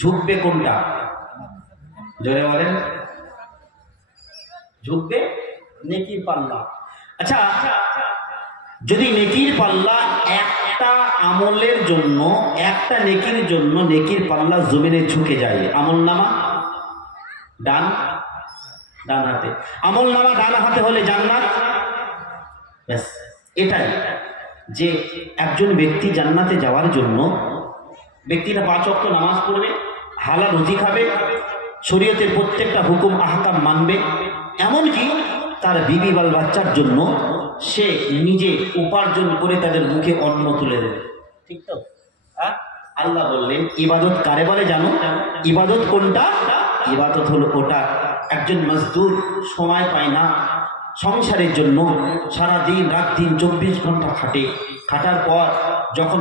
ঝুঁকবে কোনটা? জোরে বলেন। ঝুঁকবে নেকির পাল্লা। আচ্ছা, যদি নেকির পাল্লা একটা আমলের জন্য, একটা নেকির জন্য নেকির পাল্লা জমিনে ঝুঁকে যায়, আমলনামা ডান হাতে, আমলনামা ডান হাতে হলে জান্নাত। ব্যাস, এটাই যে একজন ব্যক্তি জান্নাতে যাওয়ার জন্য ব্যক্তিরা 5 ওয়াক্ত নামাজ পড়বে, হালাল রুজি খাবে, শরীয়তের প্রত্যেকটা হুকুম আহকাম মানবে, এমনকি তার বিবি বাল বাচ্চার জন্য সে নিজে উপার্জন করে তাদের মুখে অন্ন তুলে দেবে। ঠিক তো? আল্লাহ বললেন ইবাদত কারে বলে জানো? ইবাদত কোনটা? ইবাদত হলো ওটা, একজন মজদুর সময় পায় না সংসারের জন্য, সারাদিন রাত দিন 24 ঘন্টা খাটার পর যখন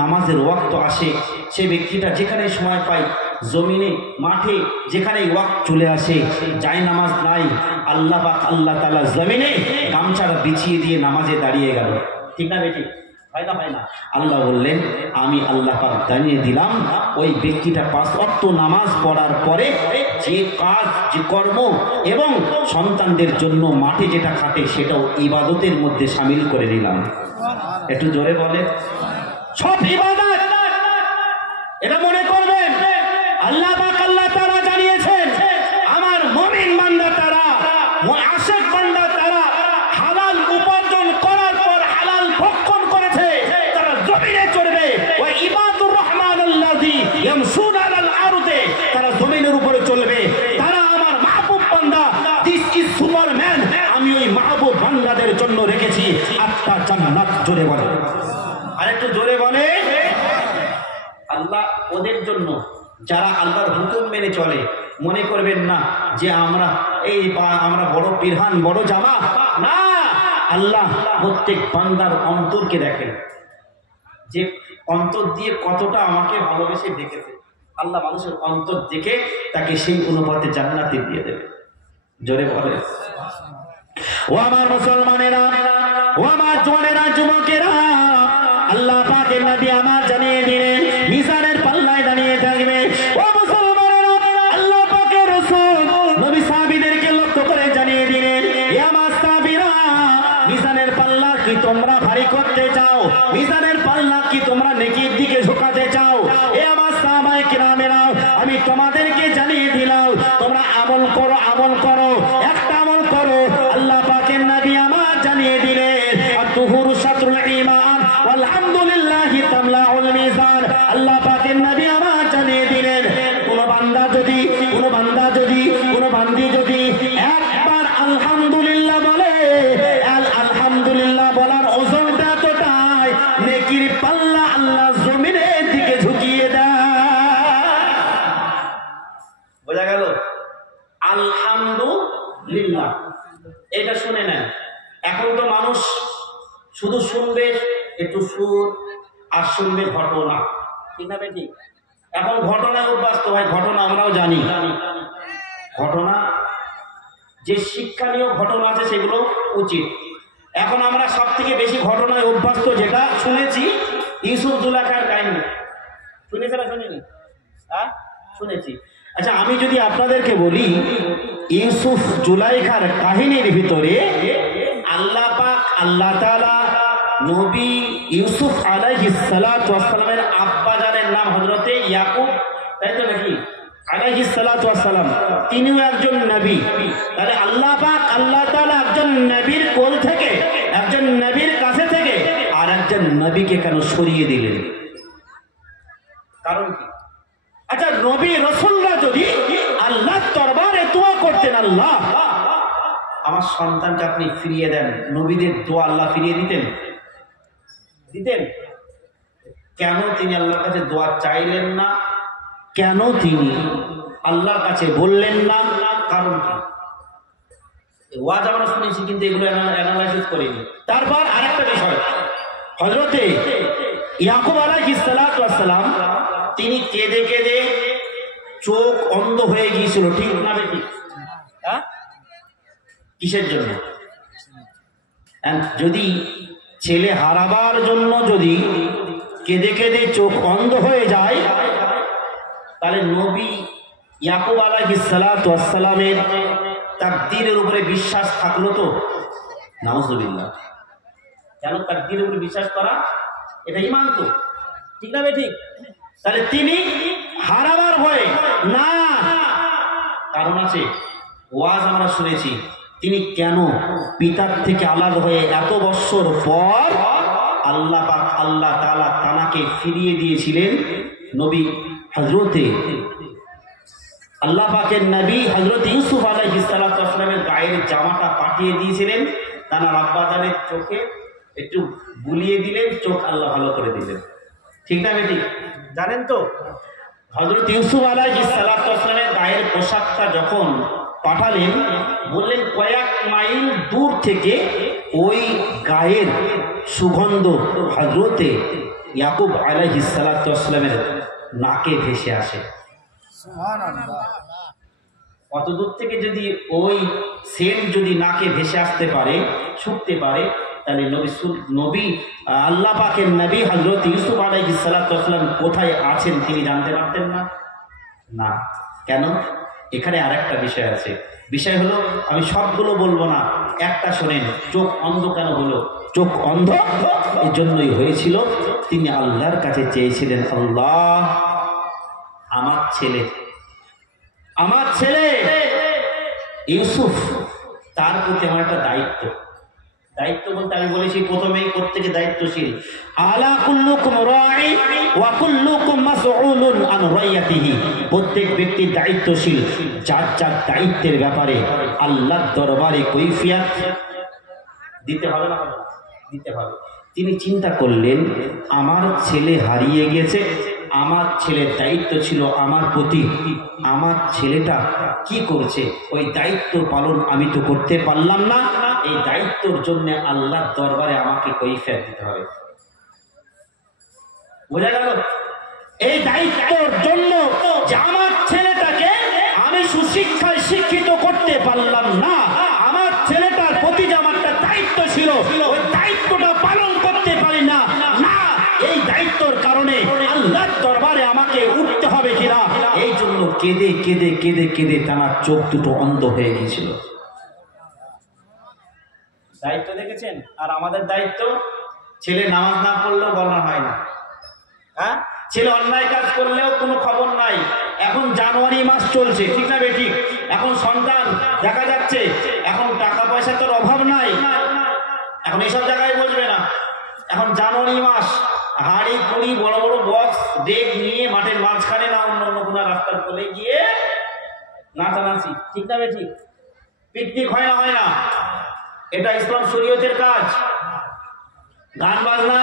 নামাজের ওয়াক্ত আসে, সে ব্যক্তিটা যেখানে সময় পায় জমিনে মাঠে যেখানে ওয়াক্ত চলে আসে, যায় নামাজ নাই, আল্লাহ পাক আল্লাহ তাআলা জমিনে গামছাটা বিছিয়ে দিয়ে নামাজে দাঁড়িয়ে গেল। ঠিক না বেটি? হয় না? হয় না? আল্লাহ বললেন আমি আল্লাহ পাক জানিয়ে দিলাম ওই ব্যক্তিটা 5 ওয়াক্ত নামাজ পড়ার পরে যে কাজ, যে কর্ম এবং সন্তানদের জন্য মাঠে যেটা খাটে সেটাও ইবাদতের মধ্যে শামিল করে নিলাম। একটু জোরে বলে, সব ইবাদত। এটা মনে করবেন আল্লাহ পাক আল্লাহ তাআলা জানিয়েছেন আমার মুমিন বান্দা তারা, আশিক বান্দা তারা হালাল উপার্জন করার পর হালাল ভক্ষণ করেছে, তারা জমিনে চড়বে। ওয়া ইবাদুর রহমানুল্লাযী ইয়ামশুনা আলাল আরদে, তারা জমিনের উপরে চলবে। তারা আমার মাহবুব বান্দা। This is Superman. আমি ওই মাহবুব বান্দাদের জন্য রেখেছি আত্মা জান্নাত। জোরে বলে, আরেকটু জোরে বলে। আল্লাহ ওদের জন্য যারা আল্লাহর হুকুম মেনে চলে। মনে করবেন না যে আমরা বড় পিরহান, বড় জামা। না, আল্লাহ প্রত্যেক বান্দার অন্তরকে দেখেন, যে অন্তর দিয়ে কতটা আমাকে ভালোবেসে দেখেছে। আল্লাহ মানুষের অন্তর দেখে তাকে সেই অনুপাতে জান্নাতে দিয়ে দেবে। জোরে বলে। ও আমার মুসলমানেরা, ও আমার জওয়ানেরা, যুবকেরা, আল্লাহ পাকের নবী আমার জানিয়ে দিলেন মিজানের পাল্লায় দাঁড়িয়ে থাকবে। ও মুসলমানেরা, আল্লাহ পাকের রাসূল নবী সাহাবীদেরকে লক্ষ্য করে জানিয়ে দিলেন এ আমার সাহাবীরা, মিজানের পাল্লা কি তোমরা ভারী করতে চাও? মিজানের পাল্লা কি তোমরা নেকির দিকে ঝোঁকাতে চাও? এ আমার সাহাবায়ে কেরামেরা, আমি তোমাদেরকে জানিয়ে দিলাম তোমরা আমল করো, আমল করো, একটা আমল করো। আল্লাহ পাকের নবী আমার জানিয়ে দিলেন আত-তুহুরু শাতরুল ঈমান আলহামদুলিল্লাহি তামলাউল মিজান। আল্লাহ পাকের নবী আমার জানিয়ে দিলেন কোন বান্দি যদি একবার আলহামদুলিল্লাহ বলে, আলহামদুলিল্লাহ বলার ওজনটা এতটাই, নেকির পাল্লা আল্লাহ জমিনের দিকে ঝুঁকিয়ে দেয়। বোঝা গেল? আলহামদুলিল্লাহ, এটা শুনে নেন। এখন তো মানুষ শুধু শুনবে একটু সুর আর শুনবে ঘটনা। ঠিক না বেটি? এখন ঘটনায় অভ্যস্ত হয়। ঘটনা আমরাও জানি, ঘটনা যে শিক্ষণীয় ঘটনা আছে সেগুলো উচিত। এখন আমরা সব থেকে বেশি ঘটনায় অভ্যস্ত যেটা শুনেছি, ইউসুফ জুলাইখার কাহিনী। শুনেছে না শুনিনি? হ্যাঁ, শুনেছি। আচ্ছা, আমি যদি আপনাদেরকে বলি ইউসুফ জুলাইখার কাহিনীর ভিতরে আল্লাহ পাক আল্লাহ তাআলা নবী ইউসুফ আলাইহিস সালাতু ওয়াস সালামের আব্বা জানের নাম হযরতে ইয়াকুব, তাই তো নাকি? আলাইহিস সালাতু ওয়াস সালাম, তিনিও একজন নবী। তাহলে আল্লাহ পাক আল্লাহ তাআলা একজন নবীর কোল থেকে, একজন নবীর কাছে থেকে আর একজন নবীকে কেন সরিয়ে দিলেন? কারণ কি? আচ্ছা, নবী রাসূলরা যদি আল্লাহর দরবারে দোয়া করতেন, আল্লাহ আমার সন্তানকে আপনি ফিরিয়ে দেন, নবীদের দোয়া আল্লাহ ফিরিয়ে দিতেন? কেন তিনি আল্লাহর কাছে দোয়া চাইলেন না? কেন তিনি আল্লাহর কাছে বললেন না? কারণ কি? ওয়াজ আমরা শুনেছি কিন্তু এগুলো অ্যানালাইসিস করিনি। তারপর আরেকটা বিষয়, হযরতে ইয়াকুব আলাইহিস সালাতু ওয়াস সালাম তিনি কেঁদে কেঁদে চোখ অন্ধ হয়ে গিয়েছিল। ঠিক না বেটি? হ্যাঁ, কিসের জন্য? যদি ছেলে হারাবার জন্য যদি কেঁদে কেঁদে চোখ অন্ধ হয়ে যায়, তাহলে নবী ইয়াকুব আলাইহিস সালাতু ওয়াস সালামের তাকদীরের উপরে বিশ্বাস থাকলো তো? নাউজুবিল্লাহ। কেন তাকদীরের উপরে বিশ্বাস করা? এটা ঈমান তো, ঠিক না বেঠিক? তাহলে তিনি হারাবার ভয়ে না, কারণ আছে। ওয়াজ আমরা শুনেছি তিনি কেন পিতার থেকে আলাদা হয়ে এত বছর পর আল্লাহ পাক আল্লাহ তাআলা তানাকে ফিরিয়ে দিয়েছিলেন। নবী হযরতে আল্লাহ পাকের নবী হযরত ইউসুফ আলাইহিস সালাতু ওয়াস সালামের গায়ের জামাটা পাঠিয়ে দিয়েছিলেন, তানার আব্বা জানের চোখে একটু বুলিয়ে দিলেন, চোখ আল্লাহ ভালো করে দিলেন। ঠিক না বেটি? জানেন তো হযরত ইউসুফ আলাইহিস সালাতু ওয়াস সালামের গায়ের পোশাকটা যখন পাঠালেন, বললেন কয়েক মাইল দূর থেকে ওই গায়ের সুগন্ধ হযরতে ইয়াকুব আলাইহিস সালাতু ওয়াস সালামের নাকে ভেসে আসে। কত দূর থেকে যদি ওই সেন্ট যদি নাকে ভেসে আসতে পারে, ছুটতে পারে, তাহলে নবী আল্লাহ পাকের নবী হযরত ইউসুফ আলাইহিস সালাতু ওয়াস সালাম কোথায় আছেন তিনি জানতে পারতেন না? না। কেন? এখানে আরেকটা বিষয় আছে। বিষয় হলো, আমি সবগুলো বলবো না, একটা শোনেন। চোখ অন্ধ কেন হলো? চোখ অন্ধ এই জন্যই হয়েছিল, তিনি আল্লাহর কাছে চেয়েছিলেন, আল্লাহ আমার ছেলে ইউসুফ, তার প্রতি আমার একটা দায়িত্ব বলতে আমি বলেছি প্রথমেই প্রত্যেকে দায়িত্বশীল। আলা কুল্লুকুম রাঈ ওয়া কুল্লুকুম মাসউলুন আন রাইয়াতিহি, প্রত্যেক ব্যক্তি দায়িত্বশীল, যার যার দায়িত্বের ব্যাপারে আল্লাহর দরবারে কৈফিয়ত দিতে হবে না? দিতে হবে। তিনি চিন্তা করলেন, আমার ছেলে হারিয়ে গেছে, আমার ছেলের দায়িত্ব ছিল আমার প্রতি, আমার ছেলেটা কি করছে, ওই দায়িত্ব পালন আমি তো করতে পারলাম না, এই দায়িত্বর জন্য আল্লাহর দরবারে আমাকে কৈফিয়ত দিতে হবে। বোঝা গেল? এই দায়িত্বর জন্য যে আমার ছেলেটাকে আমি সুশিক্ষায় শিক্ষিত করতে পারলাম না, আমার ছেলেটার প্রতি যে আমার একটা দায়িত্ব ছিল, ওই দায়িত্বটা পালন করতে পারি না, এই দায়িত্বর কারণে আল্লাহর দরবারে আমাকে উঠতে হবে কিনা, এই জন্য কেঁদে কেঁদে কেঁদে কেঁদে তার চোখ দুটো অন্ধ হয়ে গিয়েছিল। দায়িত্ব দেখেছেন? আর আমাদের দায়িত্ব, ছেলে নামাজ না পড়লেও বলা হয় না, হ্যাঁ, ছেলে অন্যায় কাজ করলেও কোনো খবর নাই। এখন জানুয়ারি মাস চলছে, ঠিক না বেঠিক? এখন সন্তান দেখা যাচ্ছে, এখন টাকা পয়সা তোর অভাব নাই, এখন এইসব জায়গায় বসবে না। এখন জানুয়ারি মাস, হাড়ি কুড়ি বড় বড় বক্স ডেক নিয়ে মাঠের মাঝখানে না অন্য অন্য কোনো রাস্তার কোলে গিয়ে নাচানাচি, ঠিক না বেঠিক? পিকনিক হয় না? এটা ইসলাম শরীয়তের কাজ। গান বাজনা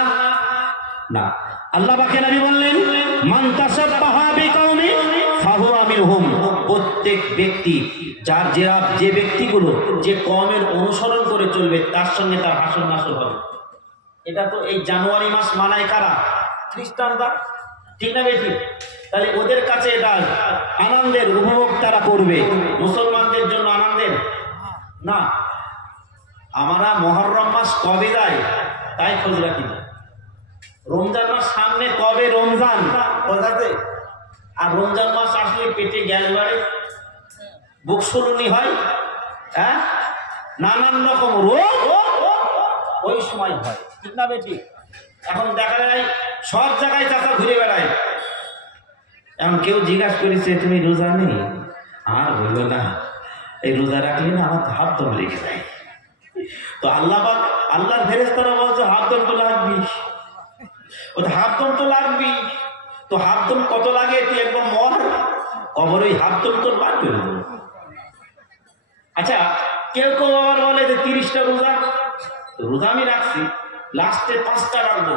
না। আল্লাহ পাকের নবী বললেন, মান তাসাব্বাহা বিকাউমিন ফাহুয়া মিনহুম, প্রত্যেক ব্যক্তি যে ব্যক্তিগুলো যে কওমের অনুসরণ করে চলবে, তার সঙ্গে তার হাসর নাসর হবে। এটা তো এই জানুয়ারি মাস মানায় কারা? খ্রিস্টানরা, ঠিক না বেশি? তাহলে ওদের কাছে এটা আনন্দের উপভোগ তারা করবে, মুসলমানদের জন্য আনন্দের না। আমরা মুহররম মাস কবে যায় তাই খোঁজ রাখি না। রমজান মাস সামনে, কবে রমজান খোঁজ আছে? আর রমজান মাস আসলে পেটে গ্যাস বাড়ে, বুক সুলুনি হয়, হ্যাঁ, নানান রকম রোগ ওই সময় হয়, ঠিক না বেটি? এখন দেখা যায় সব জায়গায় চাচা ঘুরে বেড়ায়। এখন কেউ জিজ্ঞাসা করেছে, তুমি রোজা নেই? আর বললো না, এই রোজা রাখলে না আমার হাত দম লেগে যায়। তো আল্লাহর ফেরেশতারা বলছে হাত দম তো লাগবি, ও হাত দম তো লাগবি। তো হাত দম কত লাগে তুই একবার মর, কবর ওই হাত দম তোর বাদ করে দেবো। আচ্ছা, কেউ কেউ আবার বলে যে 30টা রোজা, রোজা আমি রাখছি, লাস্টে 5টা রাখবো,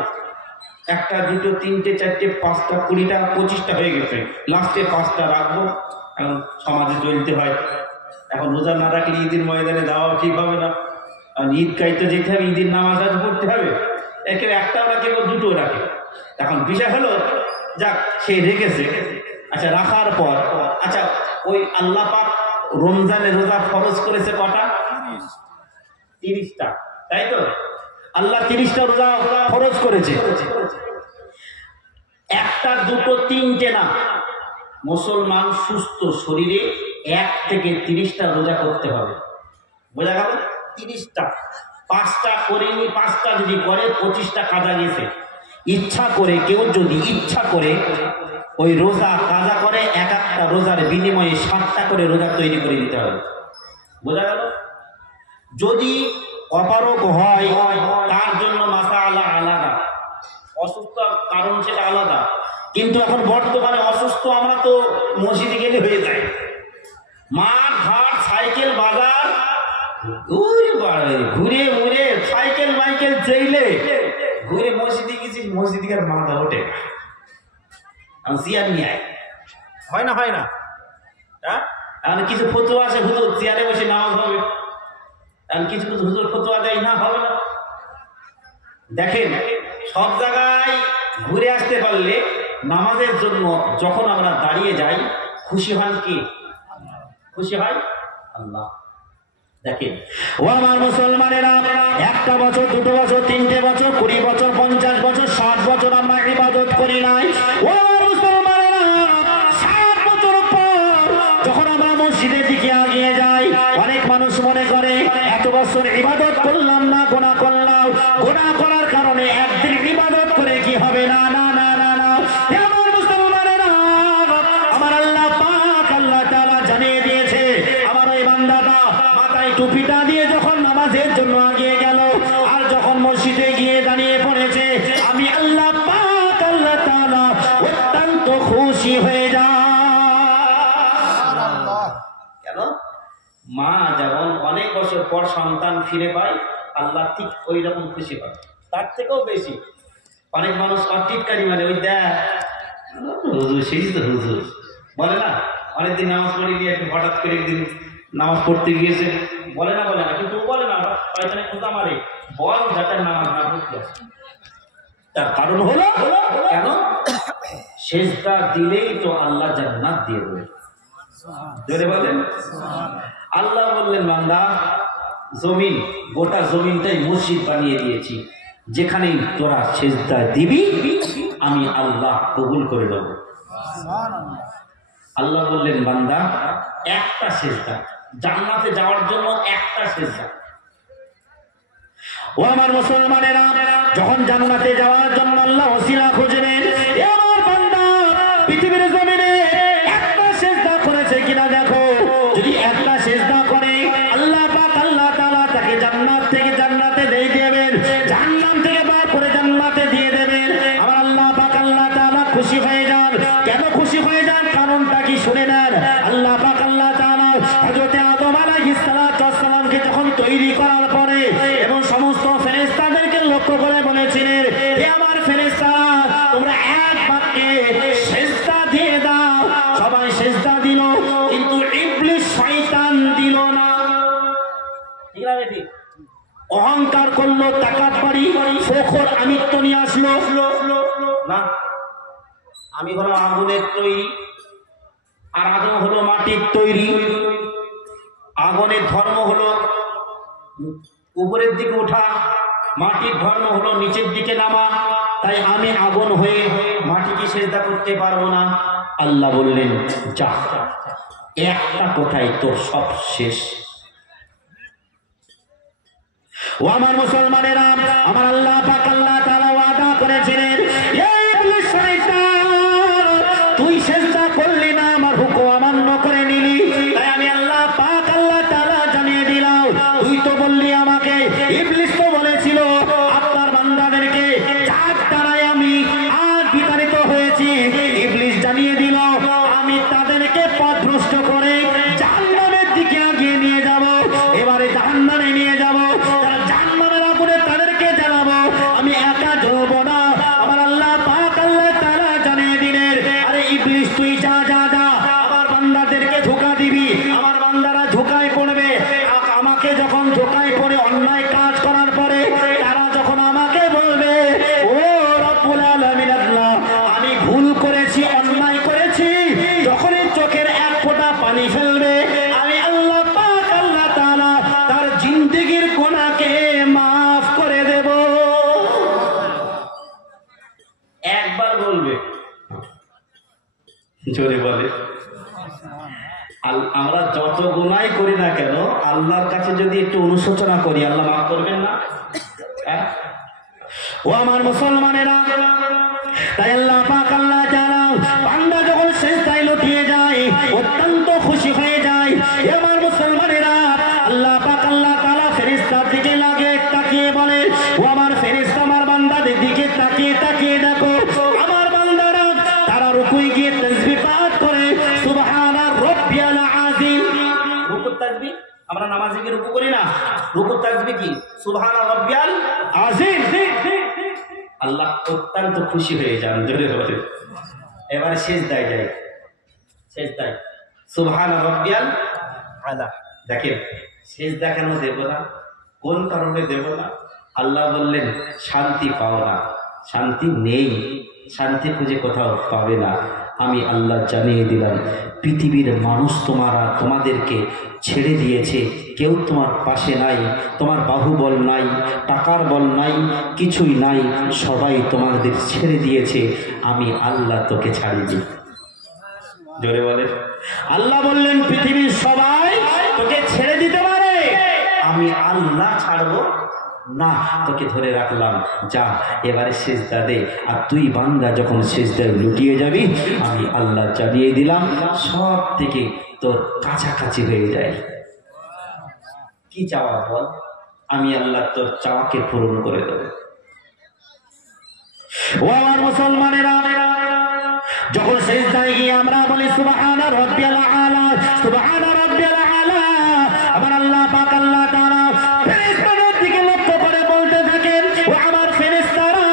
1টা 2টো 3টে 4টে 5টা 20টা 25টা হয়ে গেছে, লাস্টে 5টা রাখবো। এখন সমাজে চলতে হয়, এখন রোজা না রাখলে ঈদের ময়দানে যাওয়া ঠিক হবে না, কারণ ঈদ গাইতে যেতে হবে, ঈদের নামাজ আজ পড়তে হবে। একের একটাও রাখে বা দুটো রাখে। এখন বিষয় হলো, যাক সে রেখেছে, আচ্ছা রাখার পর, আচ্ছা ওই আল্লাহ পাক রমজানে রোজা ফরজ করেছে কটা? 30টা, তাই তো? আল্লাহ 30টা রোজা ফরজ করেছে, 1টা 2টো 3টে না। মুসলমান সুস্থ শরীরে 1 থেকে 30টা রোজা করতে হবে। বোঝা গেল? 30টা, 5টা করেনি, 5টা যদি করে 25টা কাজা গেছে। ইচ্ছা করে কেউ যদি ইচ্ছা করে ওই রোজা কাজা করে, এক একটা রোজার বিনিময়ে 7টা করে রোজা তৈরি করে দিতে হবে। বোঝা গেল? যদি অপারক হয় তার জন্য মাসালা আলাদা, অসুস্থ কারণ সেটা আলাদা। কিন্তু এখন বর্তমানে অসুস্থ আমরা তো মসজিদে গেলে হয়ে যায়, মাঠ ঘাট সাইকেল বাজার ঘুরে ঘুরে সাইকেল মাইকেল চাইলে ঘুরে মসজিদে গেছি, মসজিদে আর মাথা ওঠে চেয়ার নিয়ে হয় না, হয় না? হ্যাঁ, এখন কিছু ফতোয়া আছে, হুজুর চেয়ারে বসে নামাজ হবে, এখন কিছু কিছু হুজুর ফতোয়া দেয় না, হবে না। দেখেন, সব জায়গায় ঘুরে আসতে পারলে নামাজের জন্য যখন আমরা দাঁড়িয়ে যাই, খুশি হন কি? খুশি হয় আল্লাহ। দেখেন ও আমার মুসলমানেরা, একটা বছর, দুটো বছর, তিনটে বছর, 20 বছর, 50 বছর, 60 বছর আমরা ইবাদত করি নাই। ও আমার মুসলমানেরা, 60 বছর পর যখন আমরা মসজিদের দিকে এগিয়ে যাই, অনেক মানুষ মনে করে এত বছর ইবাদত করলাম না, গুনাহ করলাম, গুনাহ করার কারণে একদিন ইবাদত করে কি হবে? না না না না না। আমার মুসলমানেরা, আমার আল্লাহ পাক আল্লাহ তাআলা জানিয়ে দিয়েছে, আমার ওই বান্দাটা মাথায় টুপিটা দিয়ে যখন নামাজের জন্য এগিয়ে গেল, আর যখন মসজিদে গিয়ে দাঁড়িয়ে পড়েছে, আমি আল্লাহ পাক আল্লাহ তাআলা অত্যন্ত খুশি হয়ে যায়। কেন? মা যেমন অনেক বছর পর সন্তান ফিরে পায়, আল্লাহ ঠিক ওই রকম খুশি হয়, তার থেকেও বেশি। অনেক মানুষ অটিটকারী, মানে ওই দেখ হুজুর, সেই তো হুজুর বলে না, অনেকদিন নামাজ পড়ে গিয়ে একটু হঠাৎ করে একদিন নামাজ পড়তে গিয়েছে, বলে না কিন্তু বলে না, শয়তানে খোঁজা মারে, বল যাতে নামাজ না পড়তে আসে। তার কারণ হলো কেন? সেজদা দিলেই তো আল্লাহ জান্নাত দিয়ে দেবে। জোরে বলেন। আল্লাহ বললেন, বান্দা, জমিন, গোটা জমিনটাই মসজিদ বানিয়ে দিয়েছি, যেখানেই তোরা সেজদা দিবি আমি আল্লাহ কবুল করে নেব। আল্লাহ বললেন, বান্দা, একটা সেজদা, জান্নাতে যাওয়ার জন্য একটা সেজদা। ও আমার মুসলমানেরা, যখন জান্নাতে যাওয়ার জন্য আল্লাহ ওসিলা খুঁজবেন, আমার বান্দা পৃথিবীর জমিনে একটা সেজদা করেছে কিনা দেখো। যদি একটা সেজদা করে, আল্লাহ পাক আল্লাহ তাআলা তাকে জান্নাত থেকে জান্নাতে দিয়ে দেবেন, জাহান্নাম থেকে বার করে জান্নাতে দিয়ে দেবেন। আমার আল্লাহ পাক আল্লাহ তাআলা খুশি হয়ে যান। কেন খুশি হয়ে যান? কারণটা কি শুনে নেন। আল্লাহ পাক আল্লাহ তাআলা হযরত আদম আলাইহিস সালাতু ওয়াস সালামকে যখন তৈরি করার পরে এবং সমস্ত ফেরেশতাদেরকে লক্ষ্য করে বলেছিলেন, হে আমার ফেরেশতারা, তোমরা এক বাক্যে সেজদা দিয়ে দাও। সবাই সেজদা দিল, কিন্তু ইবলিস শয়তান দিল না। ঠিক না বেটি? অহংকার করলো, তাকাব্বুরি, ফখর, আমিত্ব নিয়ে আসলো। না, আমি হলো আগুনের তৈরি, আর আদম হলো মাটির তৈরি। আগুনের ধর্ম হলো উপরের দিকে ওঠা, মাটির ধর্ম হলো নিচের দিকে নামা। তাই আমি আগুন হয়ে মাটিকে সেজদা করতে পারবো না। আল্লাহ বললেন, যা, একটা কোথায় তোর সব শেষ। ও আমার মুসলমানেরা, আমার আল্লাহ পাক আল্লাহ তাআলা ওয়াদা করেছিলেন, এই ইবলিস শয়তান, তুই সেজদা করলি না, আমার হুকুম অমান্য করে নিলি, তাই আমি আল্লাহ পাক আল্লাহ তাআলা জানিয়ে দিলাম, তুই তো বললি আমাকে, ইবলিস তো বলেছিল আপনার বান্দাদেরকে যার দ্বারাই আমি আজ বিতাড়িত হয়েছি, ইবলিস জানিয়ে দিল আমি তাদেরকে পথভ্রষ্ট করে জাহান্নামের দিকে এগিয়ে নিয়ে যাব। এবারে জাহান্নামে নিয়ে যাব, তারা জাহান্নামের আগুনে তাদেরকে জ্বালাবো, আমি একা জ্বলবো না। আমার আল্লাহ পাক আল্লাহ তাআলা জানিয়ে দিলেন, আরে ইবলিস তুই যা যা যা, আমার বান্দাদেরকে ধোঁকা দিবি, আমার বান্দারা ধোঁকায় পড়বে। আমাকে যখন ধোঁকায় পড়ে অন্যায় কাজ করার পরে তারা যখন আমাকে বলবে, ও রব্বুল আলামিন আল্লাহ, আমি ভুল করেছি, অন্যায় করেছি, যখনই চোখের এক ফোঁটা পানি ফেলবে, আমি আল্লাহ পাক আল্লাহ তাআলা তার জিন্দেগীর গুনাহকে মাফ করে দেব। একবার বলবে, জোরে বলে। আমরা যত গুনাহই করি না কেন, আল্লাহর কাছে যদি একটু অনুশোচনা করি, আল্লাহ মাফ করবেন না? ও আমার মুসলমানেরা, তাই আল্লাহ পাক আল্লাহ তাআলা বান্দা যখন সেজদায় লুটিয়ে যায় অত্যন্ত খুশি হয়ে যায়। আমার মুসলমানেরা, আল্লাহ পাক আল্লাহ তাআলা ফেরেশতার দিকে লাগে তাকিয়ে বলে, ও আমার ফেরেশতা, আমার বান্দাদের দিকে তাকিয়ে তাকিয়ে দেখো, আমার বান্দারা তারা রুকুয়ে গিয়ে তাসবিহ পাঠ করে, সুবহানা রাব্বিয়াল আযীম। রুকুর তাসবিহ আমরা নামাজে কি রুকু করি না? রুকুর তাসবিহ কি? সুবহানা রাব্বিয়াল আযীম। আল্লাহ অত্যন্ত খুশি হয়ে যান, জোরে বলে। এবারে সেজদায় যাই, সেজদায় সুবহানা রাব্বিয়াল আলা। দেখেন সেজদা কেন দেব না, কোন কারণে দেব না? আল্লাহ বললেন, শান্তি পাও না, শান্তি নেই, শান্তি খুঁজে কোথাও পাবে না, আমি আল্লাহ জানিয়ে দিলাম পৃথিবীর মানুষ তোমাদেরকে ছেড়ে দিয়েছে, কেউ তোমার পাশে নাই, তোমার বাহুবল নাই, টাকার বল নাই, কিছুই নাই, সবাই তোমাদের ছেড়ে দিয়েছে, আমি আল্লাহ তোকে ছাড়ি দিই। জোরে বলে। আল্লাহ বললেন পৃথিবীর সবাই তোকে ছেড়ে দিতে পারে, আমি আল্লাহ ছাড়বো না, তোকে ধরে রাখলাম, যা এবারে সেজদা দে। আর তুই বান্দা যখন সেজদায় লুটিয়ে যাবি, আমি আল্লাহ জানিয়ে দিলাম সব থেকে তোর কাছাকাছি হয়ে যায়। কি চাওয়া বল, আমি আল্লাহ তোর চাওয়াকে পূরণ করে দেব। ও আমার মুসলমানেরা, যখন সেজদায় গিয়ে আমরা বলি সুবহান রাব্বিয়াল আলা, সুবহান রাব্বিয়াল আলা, আমার আল্লাহ পাক আল্লাহ তাআলা ফেরেশতাদের দিকে লক্ষ্য করে বলতে থাকেন, ও আমার ফেরেশতারা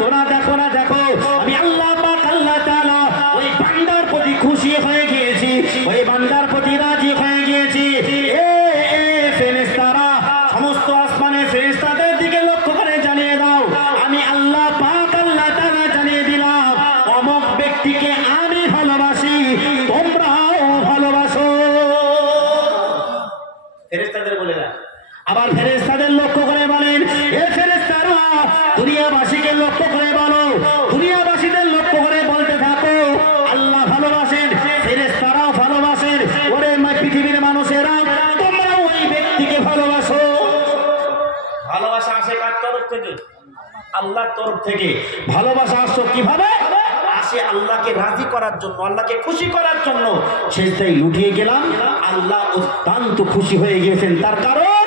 তোরা দেখো না, দেখো আমি আল্লাহ পাক আল্লাহ তাআলা ওই বান্দার প্রতি খুশি হয়ে গিয়েছি, ওই বান্দার প্রতি রাজি হয়ে গিয়েছি। এ ফেরেশতারা, সমস্ত আসমানের ফেরেশতাদের দিকে লক্ষ্য করে জানিয়ে দাও, আমি আল্লাহ পাক আল্লাহ তাআলা জানিয়ে দিলাম অমুক ব্যক্তিকে আমি ভালোবাসি, তোমরাও ভালোবাসো। ফেরেশতাদের বলে না, আবার ফেরেশতাদের লক্ষ্য করে বলেন, এ ফেরেশতারা দুনিয়াবাসীকে লক্ষ্য করে বলো, দুনিয়াবাসীদের লক্ষ্য করে বলতে থাকো আল্লাহ ভালোবাসেন, ফেরেশতারাও ভালোবাসেন। ওরে পৃথিবীর মানুষেরা, তোমরাও ওই ব্যক্তিকে ভালোবাসো। ভালোবাসা আসে কার তরফ থেকে? আল্লাহর তরফ থেকে। ভালোবাসা আসো কিভাবে? আসে আল্লাহকে রাজি করার জন্য, আল্লাহকে খুশি করার জন্য। সেজদায় লুটিয়ে গেলাম, আল্লাহ অত্যন্ত খুশি হয়ে গিয়েছেন। তার কারণ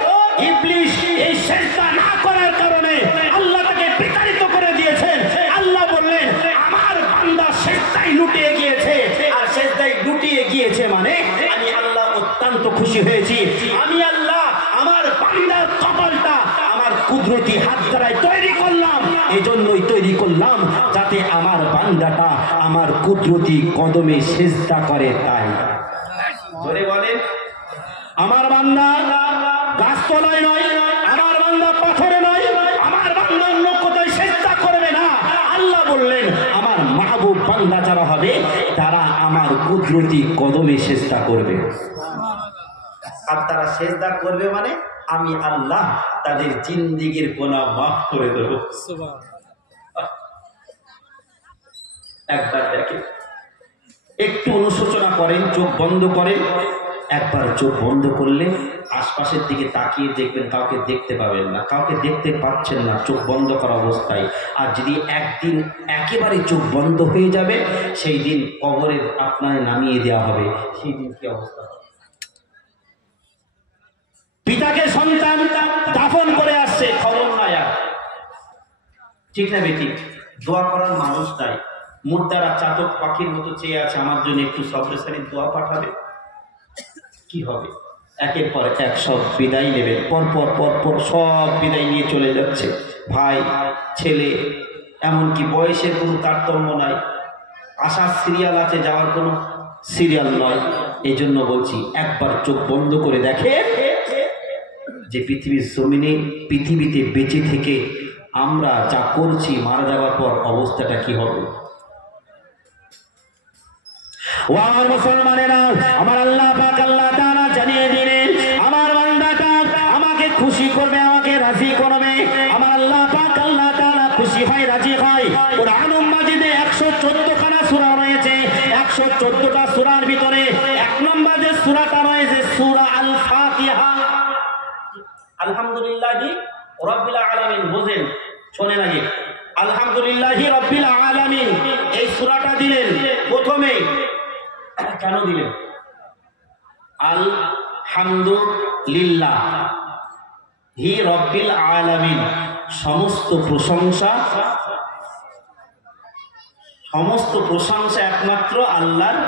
ইবলিস এই সেজদা না করার কারণে আল্লাহ তাকে বিতাড়িত করে দিয়েছেন। আল্লাহ বললেন আমার বান্দা সেজদায় লুটিয়ে গিয়েছে, আর সেজদায় লুটিয়ে গিয়েছে মানে আমি আল্লাহ অত্যন্ত খুশি হয়েছি। আমি আল্লাহ আমার বান্দার কপালটা আমার কুদরতি হাত দ্বারাই তৈরি করলাম, এজন্যই তৈরি করলাম যাতে আমার বান্দাটা আমার কুদরতি কদমে সেজদা করে। তাই ধরে বলে, আমার বান্দা গাছতলায় নয়, আমার বান্দা পাথরে নয়, আমার বান্দা অন্য কোথায় সেজদা করবে না। আল্লাহ বললেন আমার মাহবুব বান্দা যারা হবে তারা আমার কুদরতি কদমে সেজদা করবে। আর তারা সেজদা করবে মানে আমি আল্লাহ তাদের জিন্দেগীর গুনাহ মাফ করে দেব। একবার দেখেন, একটু অনুশোচনা করেন, চোখ বন্ধ করেন, একবার চোখ বন্ধ করলে আশপাশের দিকে তাকিয়ে দেখবেন কাউকে দেখতে পাবেন না, কাউকে দেখতে পাচ্ছেন না চোখ বন্ধ করা অবস্থায়। আর যদি একদিন একেবারে চোখ বন্ধ হয়ে যাবে, সেই দিন কবরে আপনার নামিয়ে দেওয়া হবে, সেই দিন কি অবস্থা হবে? পিতাকে সন্তান দাফন করে আসছে, খবর নাই আর, ঠিক না বেটি? দোয়া করার মানুষ নাই, মুর্দারা চাতক পাখির মতো চেয়ে আছে আমার জন্য একটু সবরেসারির দোয়া পাঠাবে। কি হবে? একের পর এক সব বিদায় নেবে, পরপর পরপর সব বিদায় নিয়ে চলে যাচ্ছে, ভাই ছেলে, এমনকি বয়সের কোনো তারতম্য নাই, আসার সিরিয়াল আছে, যাওয়ার কোনো সিরিয়াল নয়। এই জন্য বলছি একবার চোখ বন্ধ করে দেখে যে পৃথিবীর জমিনে পৃথিবীতে বেঁচে থেকে আমরা যা করছি মারা যাওয়ার পর অবস্থাটা কি হবে। ও আমার মুসলমানেরা, আমার আল্লাহ পাক আল্লাহ তাআলা জানিয়ে দিলেন আমার বান্দাটা আমাকে খুশি করবে, আমাকে রাজি করবে। আমার আল্লাহ পাক আল্লাহ তাআলা খুশি হয়, রাজি হয়। কুরআনুল মাজিদে 114 খানা সূরা রয়েছে, 114টা সূরার ভিতরে 1 নম্বর যে সূরাটা রয়েছে সূরা আল ফাতিহা। আলহামদুলিল্লাহি রাব্বিল আলামিন, বুঝেন, শোনেন আগে, আলহামদুলিল্লাহি রাব্বিল আলামিন এই সূরাটা দিলেন প্রথমে। কেন দিলেন? আলহামদুলিল্লাহ হি রাব্বিল আলামিন, সমস্ত প্রশংসা একমাত্র আল্লাহর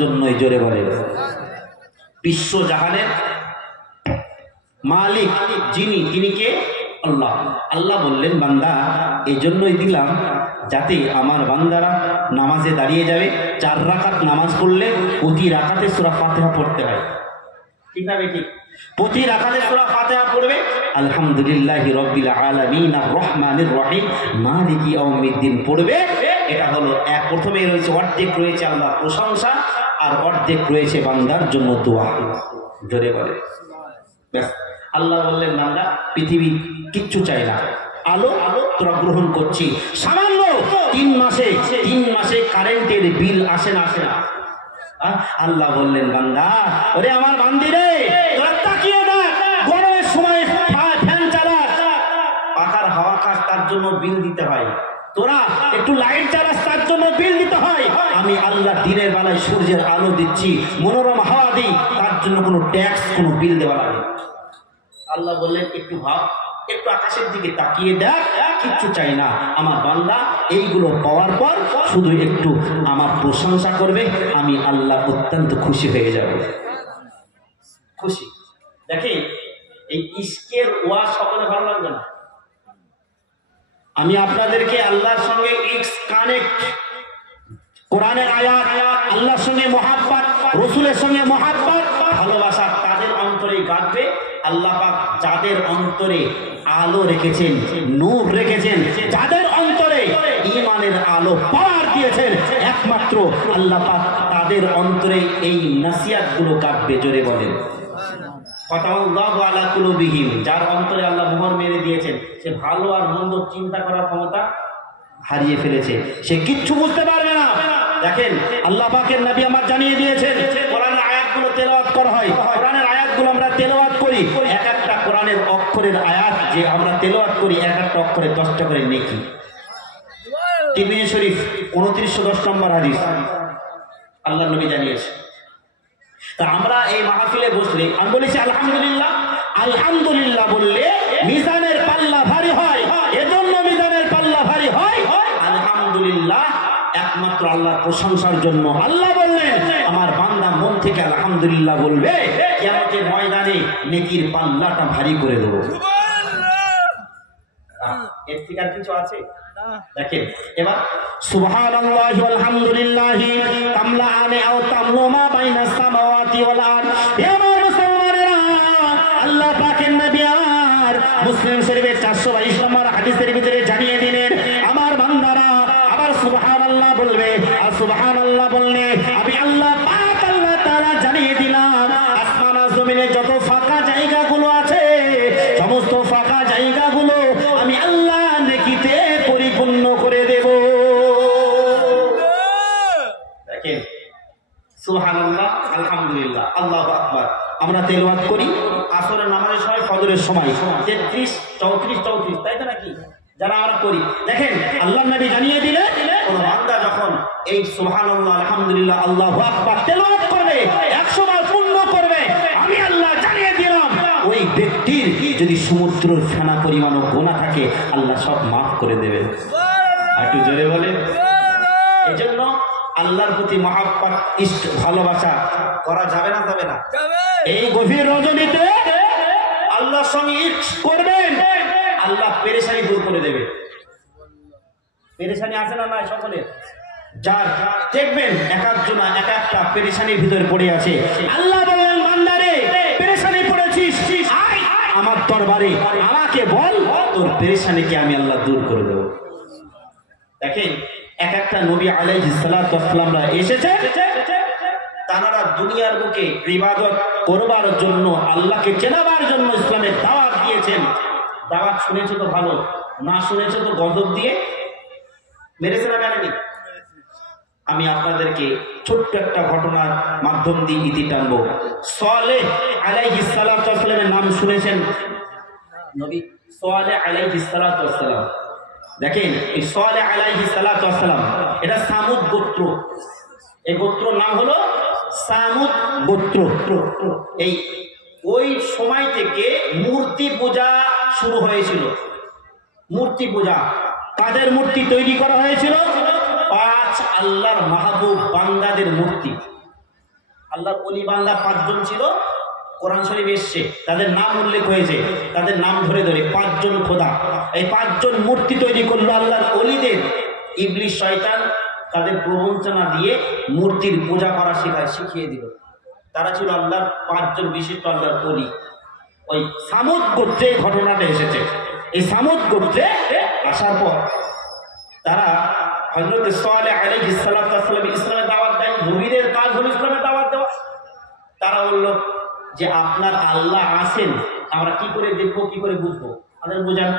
জন্যই। জোরে বলে, বিশ্ব জাহানের মালিক যিনি, তিনি কে? আল্লাহ। আল্লাহ বললেন বান্দা এই জন্যই দিলাম যাতে আমার বান্দারা নামাজে দাঁড়িয়ে যাবে, 4 রাকাত নামাজ পড়লে প্রতি রাকাতে সূরা ফাতিহা পড়তে হয়, ঠিক না বেটি? প্রতি রাকাতে সূরা ফাতিহা পড়বে, আলহামদুলিল্লাহি রাব্বিল আলামিন আর রহমানির রহিম মালিকি ইয়াউমিদ্দিন পড়বে। এটা হলো এক, প্রথমেই রয়েছে অর্ধেক রয়েছে আল্লাহ প্রশংসা আর অর্ধেক রয়েছে বান্দার জন্য দোয়া। জোরে বলে ব্যাস। আল্লাহ বললেন বান্দা পৃথিবী কিচ্ছু চাই না, আলো আলো তোরা গ্রহণ করছি, সামান্য 3 মাসে কারেন্টের বিল আসে না আসে না। আল্লাহ বললেন বান্দা, ওরে আমার বান্দি রে, তোরা তাকিয়ে দেখ, গরমের সময় ফ্যান চালাস, পাখার হাওয়া খাস, তার জন্য বিল দিতে হয়। তোরা একটু লাইট চালাস, তার জন্য বিল দিতে হয়। আমি আল্লাহ দিনের বেলায় সূর্যের আলো দিচ্ছি, মনোরম হাওয়া দিই, তার জন্য কোনো ট্যাক্স কোনো বিল দেওয়া লাগে। আল্লাহ বললেন একটু ভাব, একটু আকাশের দিকে তাকিয়ে দেখ, কিচ্ছু চাই না। আমার বান্দা এইগুলো পাওয়ার পর শুধু একটু আমার প্রশংসা করবে, আমি আল্লাহ অত্যন্ত খুশি হয়ে যাব। খুশি দেখে এই ইশকের ওয়াজ সকলে ভালো লাগবে না। আমি আপনাদেরকে আল্লাহর সঙ্গে ইক্স কানেক্ট, কোরআনের আয়াত, আল্লাহর সঙ্গে মহাব্বত, রসুলের সঙ্গে মহাব্বত, ভালোবাসা তাদের অন্তরে গাঁথবে। আল্লাহ পাক যাদের অন্তরে আলো রেখেছেন, নূর রেখেছেন, যাদের অন্তরে ঈমানের আলো পাওয়ার দিয়েছেন, একমাত্র আল্লাহ পাক তাদের অন্তরে এই নসিহতগুলো গাঁথবে। জোরে বলেন ফাতাল্লাহু আলা কুলুবিহিম, যার অন্তরে আল্লাহ মোহর মেরে দিয়েছেন, সে ভালো আর মন্দ চিন্তা করার ক্ষমতা হারিয়ে ফেলেছে, সে কিচ্ছু বুঝতে পারবে না। দেখেন আল্লাহ পাকের নবী আমার জানিয়ে দিয়েছেন, কোরআনের আয়াতগুলো তেলাওয়াত করা হয়, কোরআনের আয়াতগুলো আমরা তেলাওয়াত করি, এক একটা কোরআনের অক্ষরের আয়াত যে আমরা তেলাওয়াত করি, এক একটা অক্ষরে 10টা করে নেকি। তিরমিজি শরীফ 2910 নম্বর হাদিস আল্লাহ নবী জানিয়েছে। তা আমরা এই মাহফিলে বসলে আমি বলেছি আলহামদুলিল্লাহ, আলহামদুলিল্লাহ বললে মিজানের পাল্লা ভারী হয়, এজন্য মিজানের পাল্লা ভারী হয় আলহামদুলিল্লাহ, একমাত্র আল্লাহর প্রশংসার জন্য। আল্লাহ বললেন আমার বান্দা মন থেকে আলহামদুলিল্লাহ বলবে, কিয়ামতের ময়দানে নেকির পাল্লাটা ভারী করে দেব। এর থেকে আর কিছু আছে? দেখেন এবার সুবহানাল্লাহি ওয়াল হামদুলিল্লাহি তামলাআনে আও তামলু মা বাইনাস সামাওয়াতি ওয়াল আরদ। আমার মুসলমানেরা, আল্লাহ পাকের নবী আর মুসলিম শরীফের 422 নম্বর হাদিসের ভিতরে জানিয়ে দিলেন, আমার বান্দারা আবার সুবহানাল্লাহ বলবে, আর সুবহানাল্লাহ বললে আমি আল্লাহ পাক আল্লাহ তাআলা জানিয়ে দিলাম আসমান আর জমিনে যত ফাঁকা জায়গাগুলো আছে, সমস্ত ফাঁকা জায়গাগুলো আমি আল্লাহ নেকিতে পরিপূর্ণ করে দেব। দেখেন সুবহানাল্লাহ, আলহামদুলিল্লাহ, আল্লাহু আকবার। আমরা তেলাওয়াত করি আসরের নামাজের সময়, ফজরের সময় 33, 34, 34, তাই তো নাকি? যারা আমরা করি, দেখেন আল্লাহর নবী জানিয়ে দিলে কোন বান্দা যখন এই সুবহানাল্লাহ, আলহামদুলিল্লাহ, আল্লাহু আকবার তেলাওয়াত করবে, 100 বার পূর্ণ করবে, আমি আল্লাহ জানিয়ে দিলাম ওই ব্যক্তির যদি সমুদ্রের ফেনা পরিমাণও গুনাহ থাকে, আল্লাহ সব মাফ করে দেবেন। একটু জোরে বলে। এজন্য আল্লাহর প্রতি মহাব্বত, ইষ্ট, ভালোবাসা করা যাবে না? যাবে না? এই গভীর রজনীতে আল্লাহর সঙ্গে ইষ্ট করবেন, আল্লাহ পেরেশানি দূর করে দেবে। পেরেশানি আছে না নাই সকলের? যার দেখবেন এক একজনা এক একটা পেরেশানির ভিতরে পড়ে আছে, আল্লাহ বলেন বান্দারে পেরেশানি পড়েছিস, আয় আমার দরবারে, আমাকে বল, তোর পেরেশানিকে আমি আল্লাহ দূর করে দেব। দেখেন এক একটা নবী আলাইহিস সালাতু ওয়াস সালামরা এসেছে, তারা দুনিয়ার বুকে ইবাদত করবার জন্য, আল্লাহকে চেনাবার জন্য ইসলামের দাওয়াত দিয়েছেন। দাওয়াত শুনেছো তো ভালো, না শুনেছো তো গজব দিয়ে মেরেছে না মেরেনি? আমি আপনাদেরকে ছোট্ট একটা ঘটনার মাধ্যম দিয়ে ইতি টানবো। সালেহ আলাইহিস সালাতু ওয়াস সালামের নাম শুনেছেন? নবী সালেহ আলাইহিস সালাতু ওয়াস সালাম, দেখেন এই সালেহ আলাইহিস সালাতু ওয়াস সালাম, এটা সামুদ গোত্র। এই গোত্রর নাম হলো সামুদ গোত্র। এই ওই সময় থেকে মূর্তি পূজা শুরু হয়েছিল। মূর্তি পূজা, কাদের মূর্তি তৈরি করা হয়েছিল? 5 আল্লাহর মাহবুব বান্দাদের মূর্তি। আল্লাহর ওলি বান্দা 5 জন ছিল, কোরআন শরীফ এসছে, তাদের নাম উল্লেখ হয়েছে, তাদের নাম ধরে ধরে 5 জন খোদা। এই 5 জন মূর্তি তৈরি করলো আল্লাহর ওলিদের। ইবলিস শয়তান তাদের প্রবঞ্চনা দিয়ে মূর্তির পূজা করা শিখিয়ে দিল। তারা ছিল আল্লাহর 5 জন বিশিষ্ট আল্লাহর ওলি। ওই সামুদ গোত্রে ঘটনাটা এসেছে। এই সামুদ গোত্রে আসার পর তারা হযরত সালেহ আলাইহিস সালাতু ওয়াস সালাম ইসলামের দাওয়াত দেয়, নবীদের কাজ হলো ইসলামের দাওয়াত দেওয়া। তারা বলল যে আপনার আল্লাহ আছেন, আমরা কি করে দেখবো, কি করে বুঝবো, আমাদের বোঝান।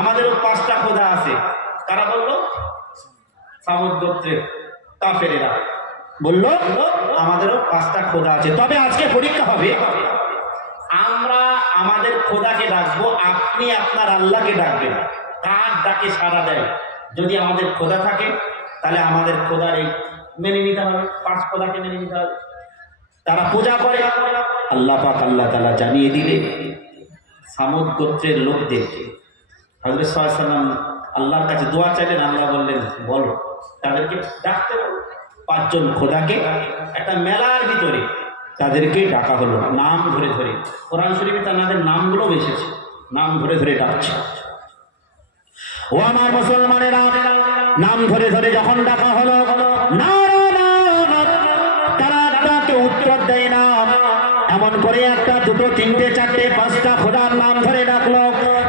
আমাদেরও 5টা খোদা আছে। কারা বলল? সামুদ গোত্রের কাফেরেরা বলল আমাদেরও 5টা খোদা আছে। তবে আজকে পরীক্ষা হবে, আমরা আমাদের খোদাকে ডাকবো, আপনি আপনার আল্লাহকে ডাকবেন। কার ডাকে সাড়া দেয়? যদি আমাদের খোদা থাকে তাহলে আমাদের খোদার এই মেনে নিতে হবে, 5 খোদাকে মেনে নিতে হবে। তারা পূজা করে। আল্লাহ পাক আল্লাহ তাআলা জানিয়ে দিলে সামুদ গোত্রের লোকদেরকে। হযরত সাল্লাল্লাহু আলাইহি ওয়াসাল্লাম আল্লাহর কাছে দোয়া চাইলেন, আল্লাহ বললেন বলো, তাদেরকে ডাকতে বলো। 5 জন খোদাকে একটা মেলার ভিতরে তাদেরকে ডাকা হলো, নাম ধরে ধরে। কোরআন শরীফে তাদের নামগুলো এসেছে, নাম ধরে ধরে ডাকছে। ও আমার মুসলমানেরা, নাম ধরে ধরে যখন ডাকা হলো, তারা ডাকে উত্তর দেয় না। এমন করে 1টা 2টো 3টে 4টে 5টা খোদার নাম ধরে ডাকলো।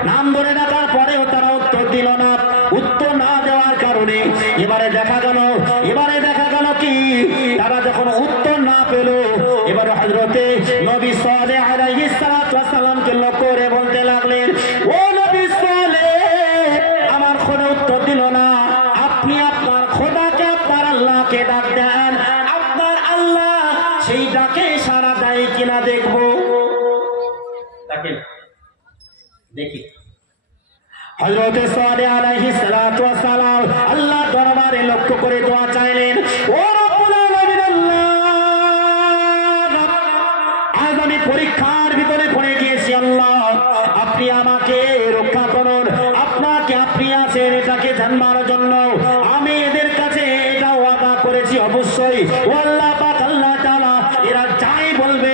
নাম ধরে ডাকার পরেও তারা উত্তর দিল না। উত্তর না দেওয়ার কারণে এবারে দেখা গেল কি, তারা যখন উত্তর না পেল, এবারে হযরতে নবী সালেহ আলাইহিস সালাতু ওয়াস সালামকে লক্ষ্য করে বলতে লাগলেন, ও নবী সালেহ, আমার খোদা উত্তর দিল না, আপনি আপনার খোদাকে, আপনার আল্লাহকে ডাক দেন, আপনার আল্লাহ সেই ডাকে সাড়া দেয় কিনা দেখবো। দেখেন, দেখি হযরত সালেহ আলাইহিস সালাতু ওয়াস সালাম আল্লাহ দরবারে লক্ষ্য করে দোয়া চাইলেন, ও রব্বুল আলামিন আল্লাহ, আজ আমি পরীক্ষার ভিতরে পড়ে গিয়েছি, আল্লাহ আপনি আমাকে রক্ষা করুন। আপনি আছেন এটাকে জানবার জন্য আমি এদের কাছে এটা ওয়াদা করেছি, অবশ্যই ও আল্লাহ পাক আল্লাহ তাআলা এরা যাই বলবে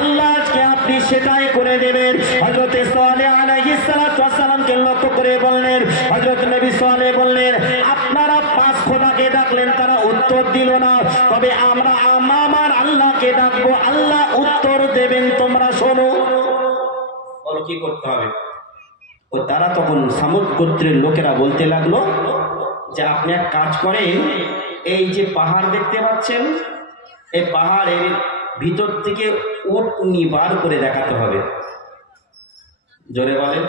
আল্লাহ আজকে আপনি সেটাই করে দেবেন। হযরত সালেহ আলাইহিস সালাতু ওয়াস সালামকে লক্ষ্য করে বললেন, হযরত নবী সালেহ বললেন, আপনারা 5 খোদাকে ডাকলেন, তারা উত্তর দিল না, তবে আমরা আমার আল্লাহকে ডাকবো, আল্লাহ উত্তর দেবেন, তোমরা শোনো। বলো কি করতে হবে? ও তারা তখন সামুদ গোত্রের লোকেরা বলতে লাগলো যে আপনি এক কাজ করেন, এই যে পাহাড় দেখতে পাচ্ছেন, এই পাহাড়ের ভিতর থেকে উটনি বার করে দেখাতে হবে। জোরে বলেন।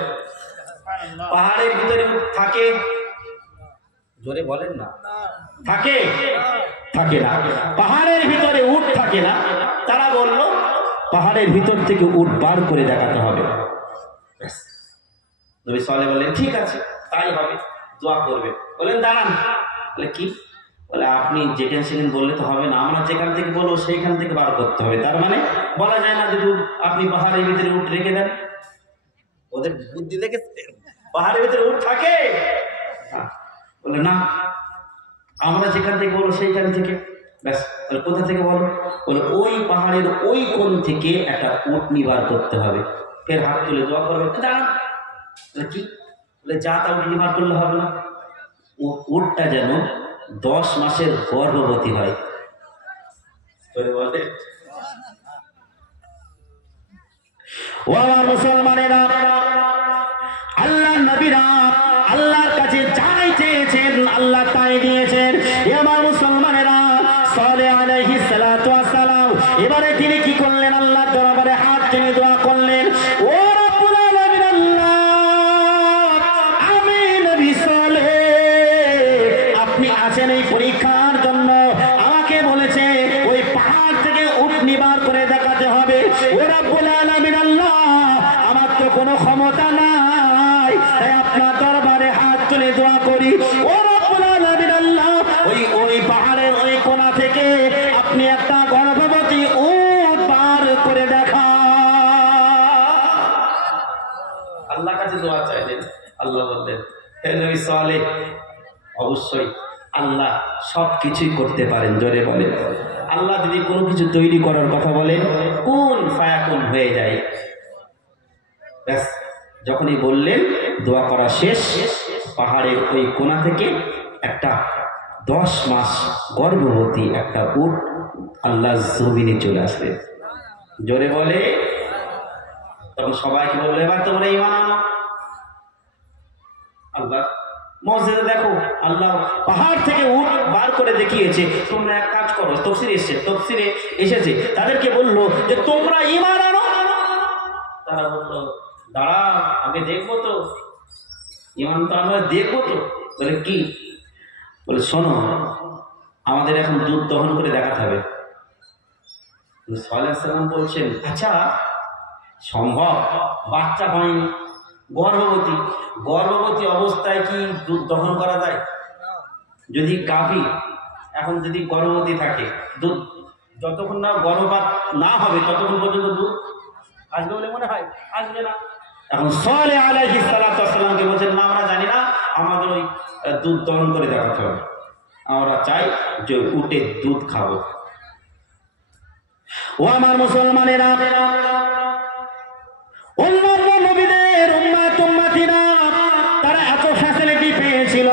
পাহাড়ের ভিতরে থাকে? জোরে বলেন না। থাকে? থাকে না। পাহাড়ের ভিতরে উট থাকে না। তারা বলল পাহাড়ের ভিতর থেকে উট বার করে দেখাতে হবে। নবী সালেহ বললেন ঠিক আছে, তাই হবে, দোয়া করবে। বললেন দাঁড়ান। বলে কি? বলে আপনি যেখানে সেখানে বললে তো হবে না, আমরা যেখান থেকে বলবো সেইখান থেকে বার করতে হবে। তার মানে বলা যায় না যে আপনি পাহাড়ের ভিতরে উট রেখে দেন। ওদের বুদ্ধি দেখে পাহাড়ের ভিতরে উট থাকে? বলে না, আমরা যেখান থেকে বলবো সেইখান থেকে। ব্যাস। বলে কোথা থেকে বলো? বলে ওই পাহাড়ের ওই কোণ থেকে একটা উটনি বার করতে হবে। ফের হাত তুলে দোয়া করবে। দাঁড়ান। কি? বলে যা তা উটনি বার করলে হবে না, উটটা যেন 10 মাসের গর্ভবতী হয়। বলে ও আমার মুসলমানেরা, আল্লাহ নবীরা আল্লাহর কাছে যাই চেয়েছেন আল্লাহ তাই দিয়েছেন। আমার মুসলমানেরা, সালেহ আলাইহিস সালাতু ওয়াস সালাম এবারে তিনি কি করলেন? আল্লাহর দরবারে হাত টেনে দোয়া করলেন, ও রব্বুল আলামিন আল্লাহ, আমি নবী সালেহ, আপনি আছেন এই পরীক্ষার জন্য। আমাকে বলেছে ওই পাহাড় থেকে উটনি বার করে দেখাতে হবে। ও রব্বুল আলামিন আল্লাহ, আমার তো কোনো ক্ষমতা নাই, তাই আপনার দরবারে হাত তুলে দোয়া করি, ও রব্বুল আলামিন আল্লাহ, ওই পাহাড়ের ওই কোণা থেকে আপনি একটা গর্ভবতী উট বার করে দেখা। আল্লাহর কাছে দোয়া চাইলেন। আল্লাহ বললেন, হে নবী সালেহ, অবশ্যই আল্লাহ সবকিছুই করতে পারেন। জোরে বলেন। আল্লাহ যদি কোনো কিছু তৈরি করার কথা বলেন, কুন ফায়াকুন হয়ে যায়। ব্যাস। যখনই বললেন, দোয়া করা শেষ, পাহাড়ের ওই কোণা থেকে একটা 10 মাস গর্ভবতী একটা উট আল্লাহ জমিনে চলে আসবে। জোরে বলে। তখন সবাইকে বললো, এবার তোমরা ঈমান আনো। আল্লাহ মসজিদে দেখো আল্লাহ পাহাড় থেকে উট বার করে দেখিয়েছে, তোমরা এক কাজ করো। তফসিরে এসেছে, তাদেরকে বললো যে তোমরা ঈমান আনো। তারা বললো দাঁড়া, আগে দেখবো তো, ঈমান তো আমরা দেখবো তো। বলে কি? বলে শোনো, আমাদের এখন দুধ দহন করে দেখাতে হবে। সালেহ সালাম বলছেন আচ্ছা সম্ভব? বাচ্চা হয়নি, গর্ভবতী অবস্থায় কি দুধ দহন করা যায়? যদি গাভী এখন যদি গর্ভবতী থাকে, দুধ যতক্ষণ না গর্ভপাত না হবে ততক্ষণ পর্যন্ত দুধ আসবে বলে মনে হয়? আসবে না। এখন সালেহ আলাইহিস সালাতু ওয়াস সালামকে বলছেন না, আমরা জানি না, আমাদের ওই দুধ দহন করে দেখাতে হবে, আমরা চাই যে উটে দুধ খাবো। ও আমার মুসলমানেরা, অন্যান্য নবীদের উম্মতিরা তারা এত ফ্যাসিলিটি পেয়েছিল,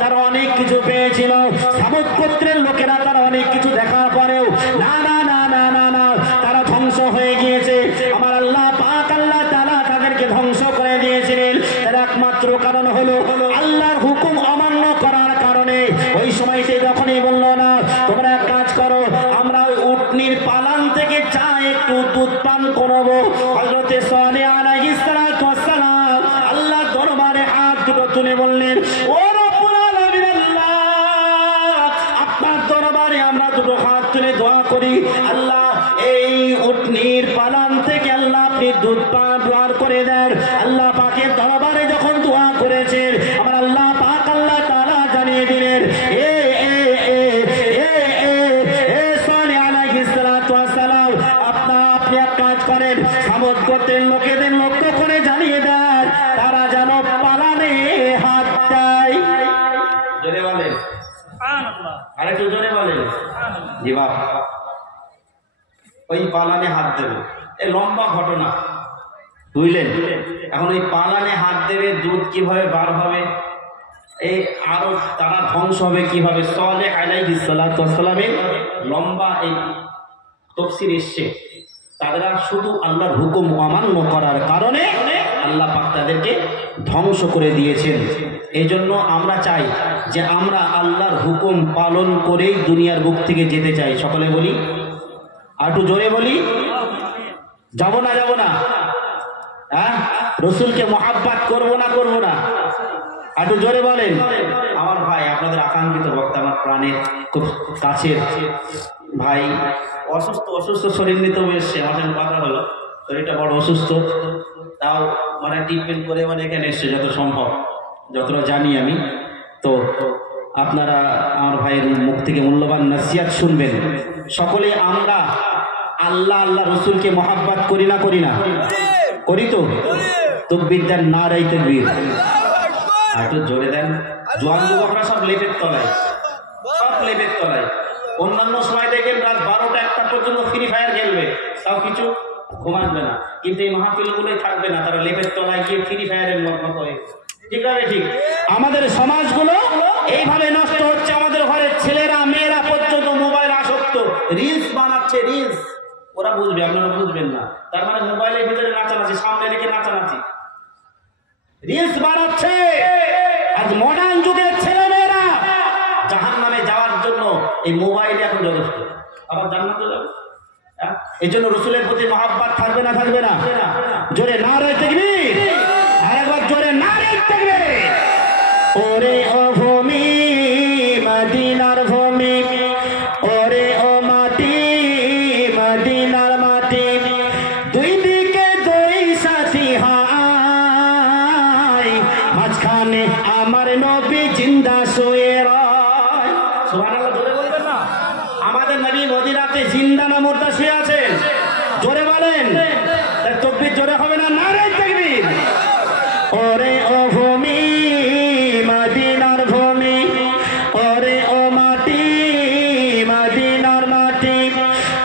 তারা অনেক কিছু পেয়েছিল। সামুদ গোত্রের লোকেরা তারা অনেক কিছু দেখার পরেও না না না না না না তারা ধ্বংস হয়ে গিয়েছে। আমার আল্লাহ পাক আল্লাহ তাআলা তাদেরকে ধ্বংস করে দিয়েছিলেন। তার একমাত্র কারণ হলো আল্লাহর হুকুম অমান্য করার কারণে। ওই সময়তে যখনই বললো না তোমরা এক কাজ করো, আমরা ওই উটনির পালান থেকে চা একটু দুধ পান করবো, হযরতে সালেহ আলাইহিস সালাতু ওয়াস সালাম আল্লাহ দরবারে হাত দুটো তুলে বললেন ও রব্বুল আলামিন আল্লাহ, আপনার দরবারে আমরা দুটো হাত তুলে দোয়া করি, আল্লাহ এই উটনির পালান থেকে আল্লাহ আপনি দুধ পান বার করে দেন। আল্লাহ পাকের দরবারে যখন দোয়া করেছেন, আমার আল্লাহ পাক আল্লাহ তাআলা জানিয়ে দিলেন এ সালেহ আলাইহিস সালাতু ওয়াস সালাম আপনি এক কাজ করেন, সামুদ গোত্রের লোকেদের লক্ষ্য করে জানিয়ে দেন তারা যেন পালানে হাত দেয়। জোরে বলেন সুবহানাল্লাহ, আরেকটু জোরে বলেন। জি বাবা, ওই পালানে হাত দেবে, এই লম্বা ঘটনা বুঝলেন। এখন ওই পালানে হাত দেবে, দুধ কিভাবে বার হবে, এই আরো তারা ধ্বংস হবে কিভাবে, সালেহ আলাইহিস সালাতু ওয়াস সালামের লম্বা এই তাফসীর এসছে। তারা শুধু আল্লাহর হুকুম অমান্য করার কারণে আল্লাহ পাক তাদেরকে ধ্বংস করে দিয়েছেন। এই জন্য আমরা চাই যে আমরা আল্লাহর হুকুম পালন করেই দুনিয়ার বুক থেকে যেতে চাই। সকলে বলি, আর একটু জোরে বলি, যাবো না? হ্যাঁ, রসুলকে মহাব্বত করবো না? আর একটু জোরে বলেন। আমার ভাই, আপনাদের আকাঙ্ক্ষিত বক্তা, আমার প্রাণের খুব কাছের ভাই, অসুস্থ শরীর নিতে এসছে। আমার সঙ্গে কথা হলো, শরীরটা বড় অসুস্থ, তাও মানে ট্রিটমেন্ট করে এখানে এসছে যত সম্ভব, যতটা জানি আমি। তো আপনারা আমার ভাইয়ের মুখ থেকে মূল্যবান নসিহত শুনবেন। সকলে আমরা আল্লাহ রসুলকে মহাব্বত করি না? করি তো? তাকবীর দেন, নারে তাকবীর। একটু জোরে দেন। জোয়ান যুবকরা সব লেপের তলায়। অন্যান্য সময় দেখেন রাত 12টা 1টা পর্যন্ত ফ্রি ফায়ার খেলবে, তাও কিছু ঘুমাবে না। কিন্তু এই মাহফিলগুলোই থাকবে না, তারা লেপের তলায় গিয়ে ফ্রি ফায়ারের মতো করে। ঠিক আছে? ঠিক। আমাদের সমাজগুলো এইভাবে নষ্ট হচ্ছে। আমাদের ঘরের ছেলেরা মেয়েরা পর্যন্ত মোবাইল আসক্ত, রিলস বানাচ্ছে। রিলস ওরা বুঝবে, আপনারা বুঝবেন না। তার মানে মোবাইলের ভিতরে নাচানাচি, সামনে রেখে নাচানাচি, রিলস বানাচ্ছে। আজ মডার্ন যুগের ছেলেমেয়েরা জাহান্নামে যাওয়ার জন্য এই মোবাইল এখন যথেষ্ট, আবার জান্নাতে যাবে। এই জন্য রসুলের প্রতি মহাব্বত থাকবে না? জোরে নারে তাকবীর, আরেকবার জোরে নারে তাকবীর। ওরে ও ভূমি মদিনার ভূমি, ওরে ও মাটি মদিনার মাটি, দুই দিকে দুই সাথী হায়, মাঝখানে আমার নবী জিন্দা শুয়ে রয়। সুবহানাল্লাহ, জোরে বলবেন না? আমাদের নবী মদিনাতে জিন্দা না মুর্দা শুয়ে আছেন? জোরে বলেন। তাকবীর জোরে হবে না? নারে তাকবীর। ওরে ও ভূমি মদিনার ভূমি, ওরে ও মাটি মদিনার মাটি,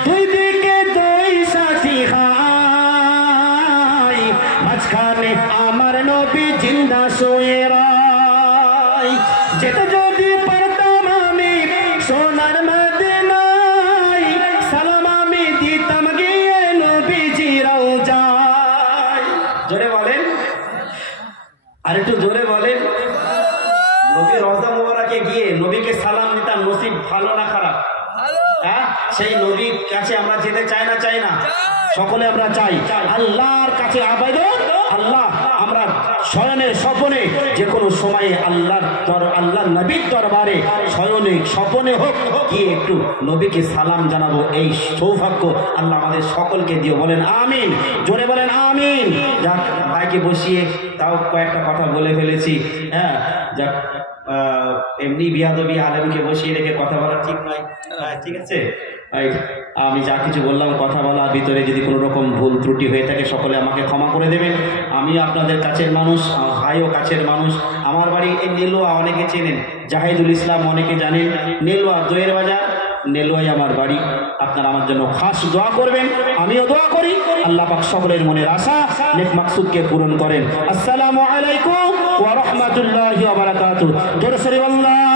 দুই দিকে দুই সাথী হায়, মাঝখানে আমার নবী জিন্দা শুয়ে রয়। যেতে যদি পারতাম আমি সোনার মদিনায়, সালাম আমি দিতাম গিয়ে নবীজি রওজায়। জোরে বলেন, আর একটু জোরে বলেন। কাছে আমরা যেতে চাই না সকলে আমরা চাই আল্লাহর কাছে আবেদন, আল্লাহ আমরা শয়নে স্বপনে যে কোনো সময়ে আল্লাহ নবীর দরবারে শয়নে স্বপনে হোক গিয়ে একটু নবীকে সালাম জানাবো, এই সৌভাগ্য আল্লাহ আমাদের সকলকে দিও। বলেন আমিন, জোরে বলেন আমিন। যাক, ভাইকে বসিয়ে তাও কয়েকটা কথা বলে ফেলেছি। হ্যাঁ, যাক, এমনি বিয়াদবি আলেমকে বসিয়ে রেখে কথা বলা ঠিক নয়। ঠিক আছে, আমি যা কিছু বললাম কথা বলার ভিতরে যদি কোনো রকম ভুল ত্রুটি হয়ে থাকে সকলে আমাকে ক্ষমা করে দেবেন। আমি আপনাদের কাছের মানুষ, আমার ভাইও কাছের মানুষ। আমার বাড়ি এই নেলুয়া, অনেকে চেনেন, জাহিদুল ইসলাম অনেকে জানেন, নেলুয়া দইয়ের বাজার, নেলুয়াই আমার বাড়ি। আপনারা আমার জন্য খাস দোয়া করবেন, আমিও দোয়া করি। আল্লাহ পাক সকলের মনের আশা নেক মাকসুদকে পূরণ করেন। আসসালামু আলাইকুম ওয়া রাহমাতুল্লাহি ওয়া বারাকাতুহু। জোরে সরে আল্লাহ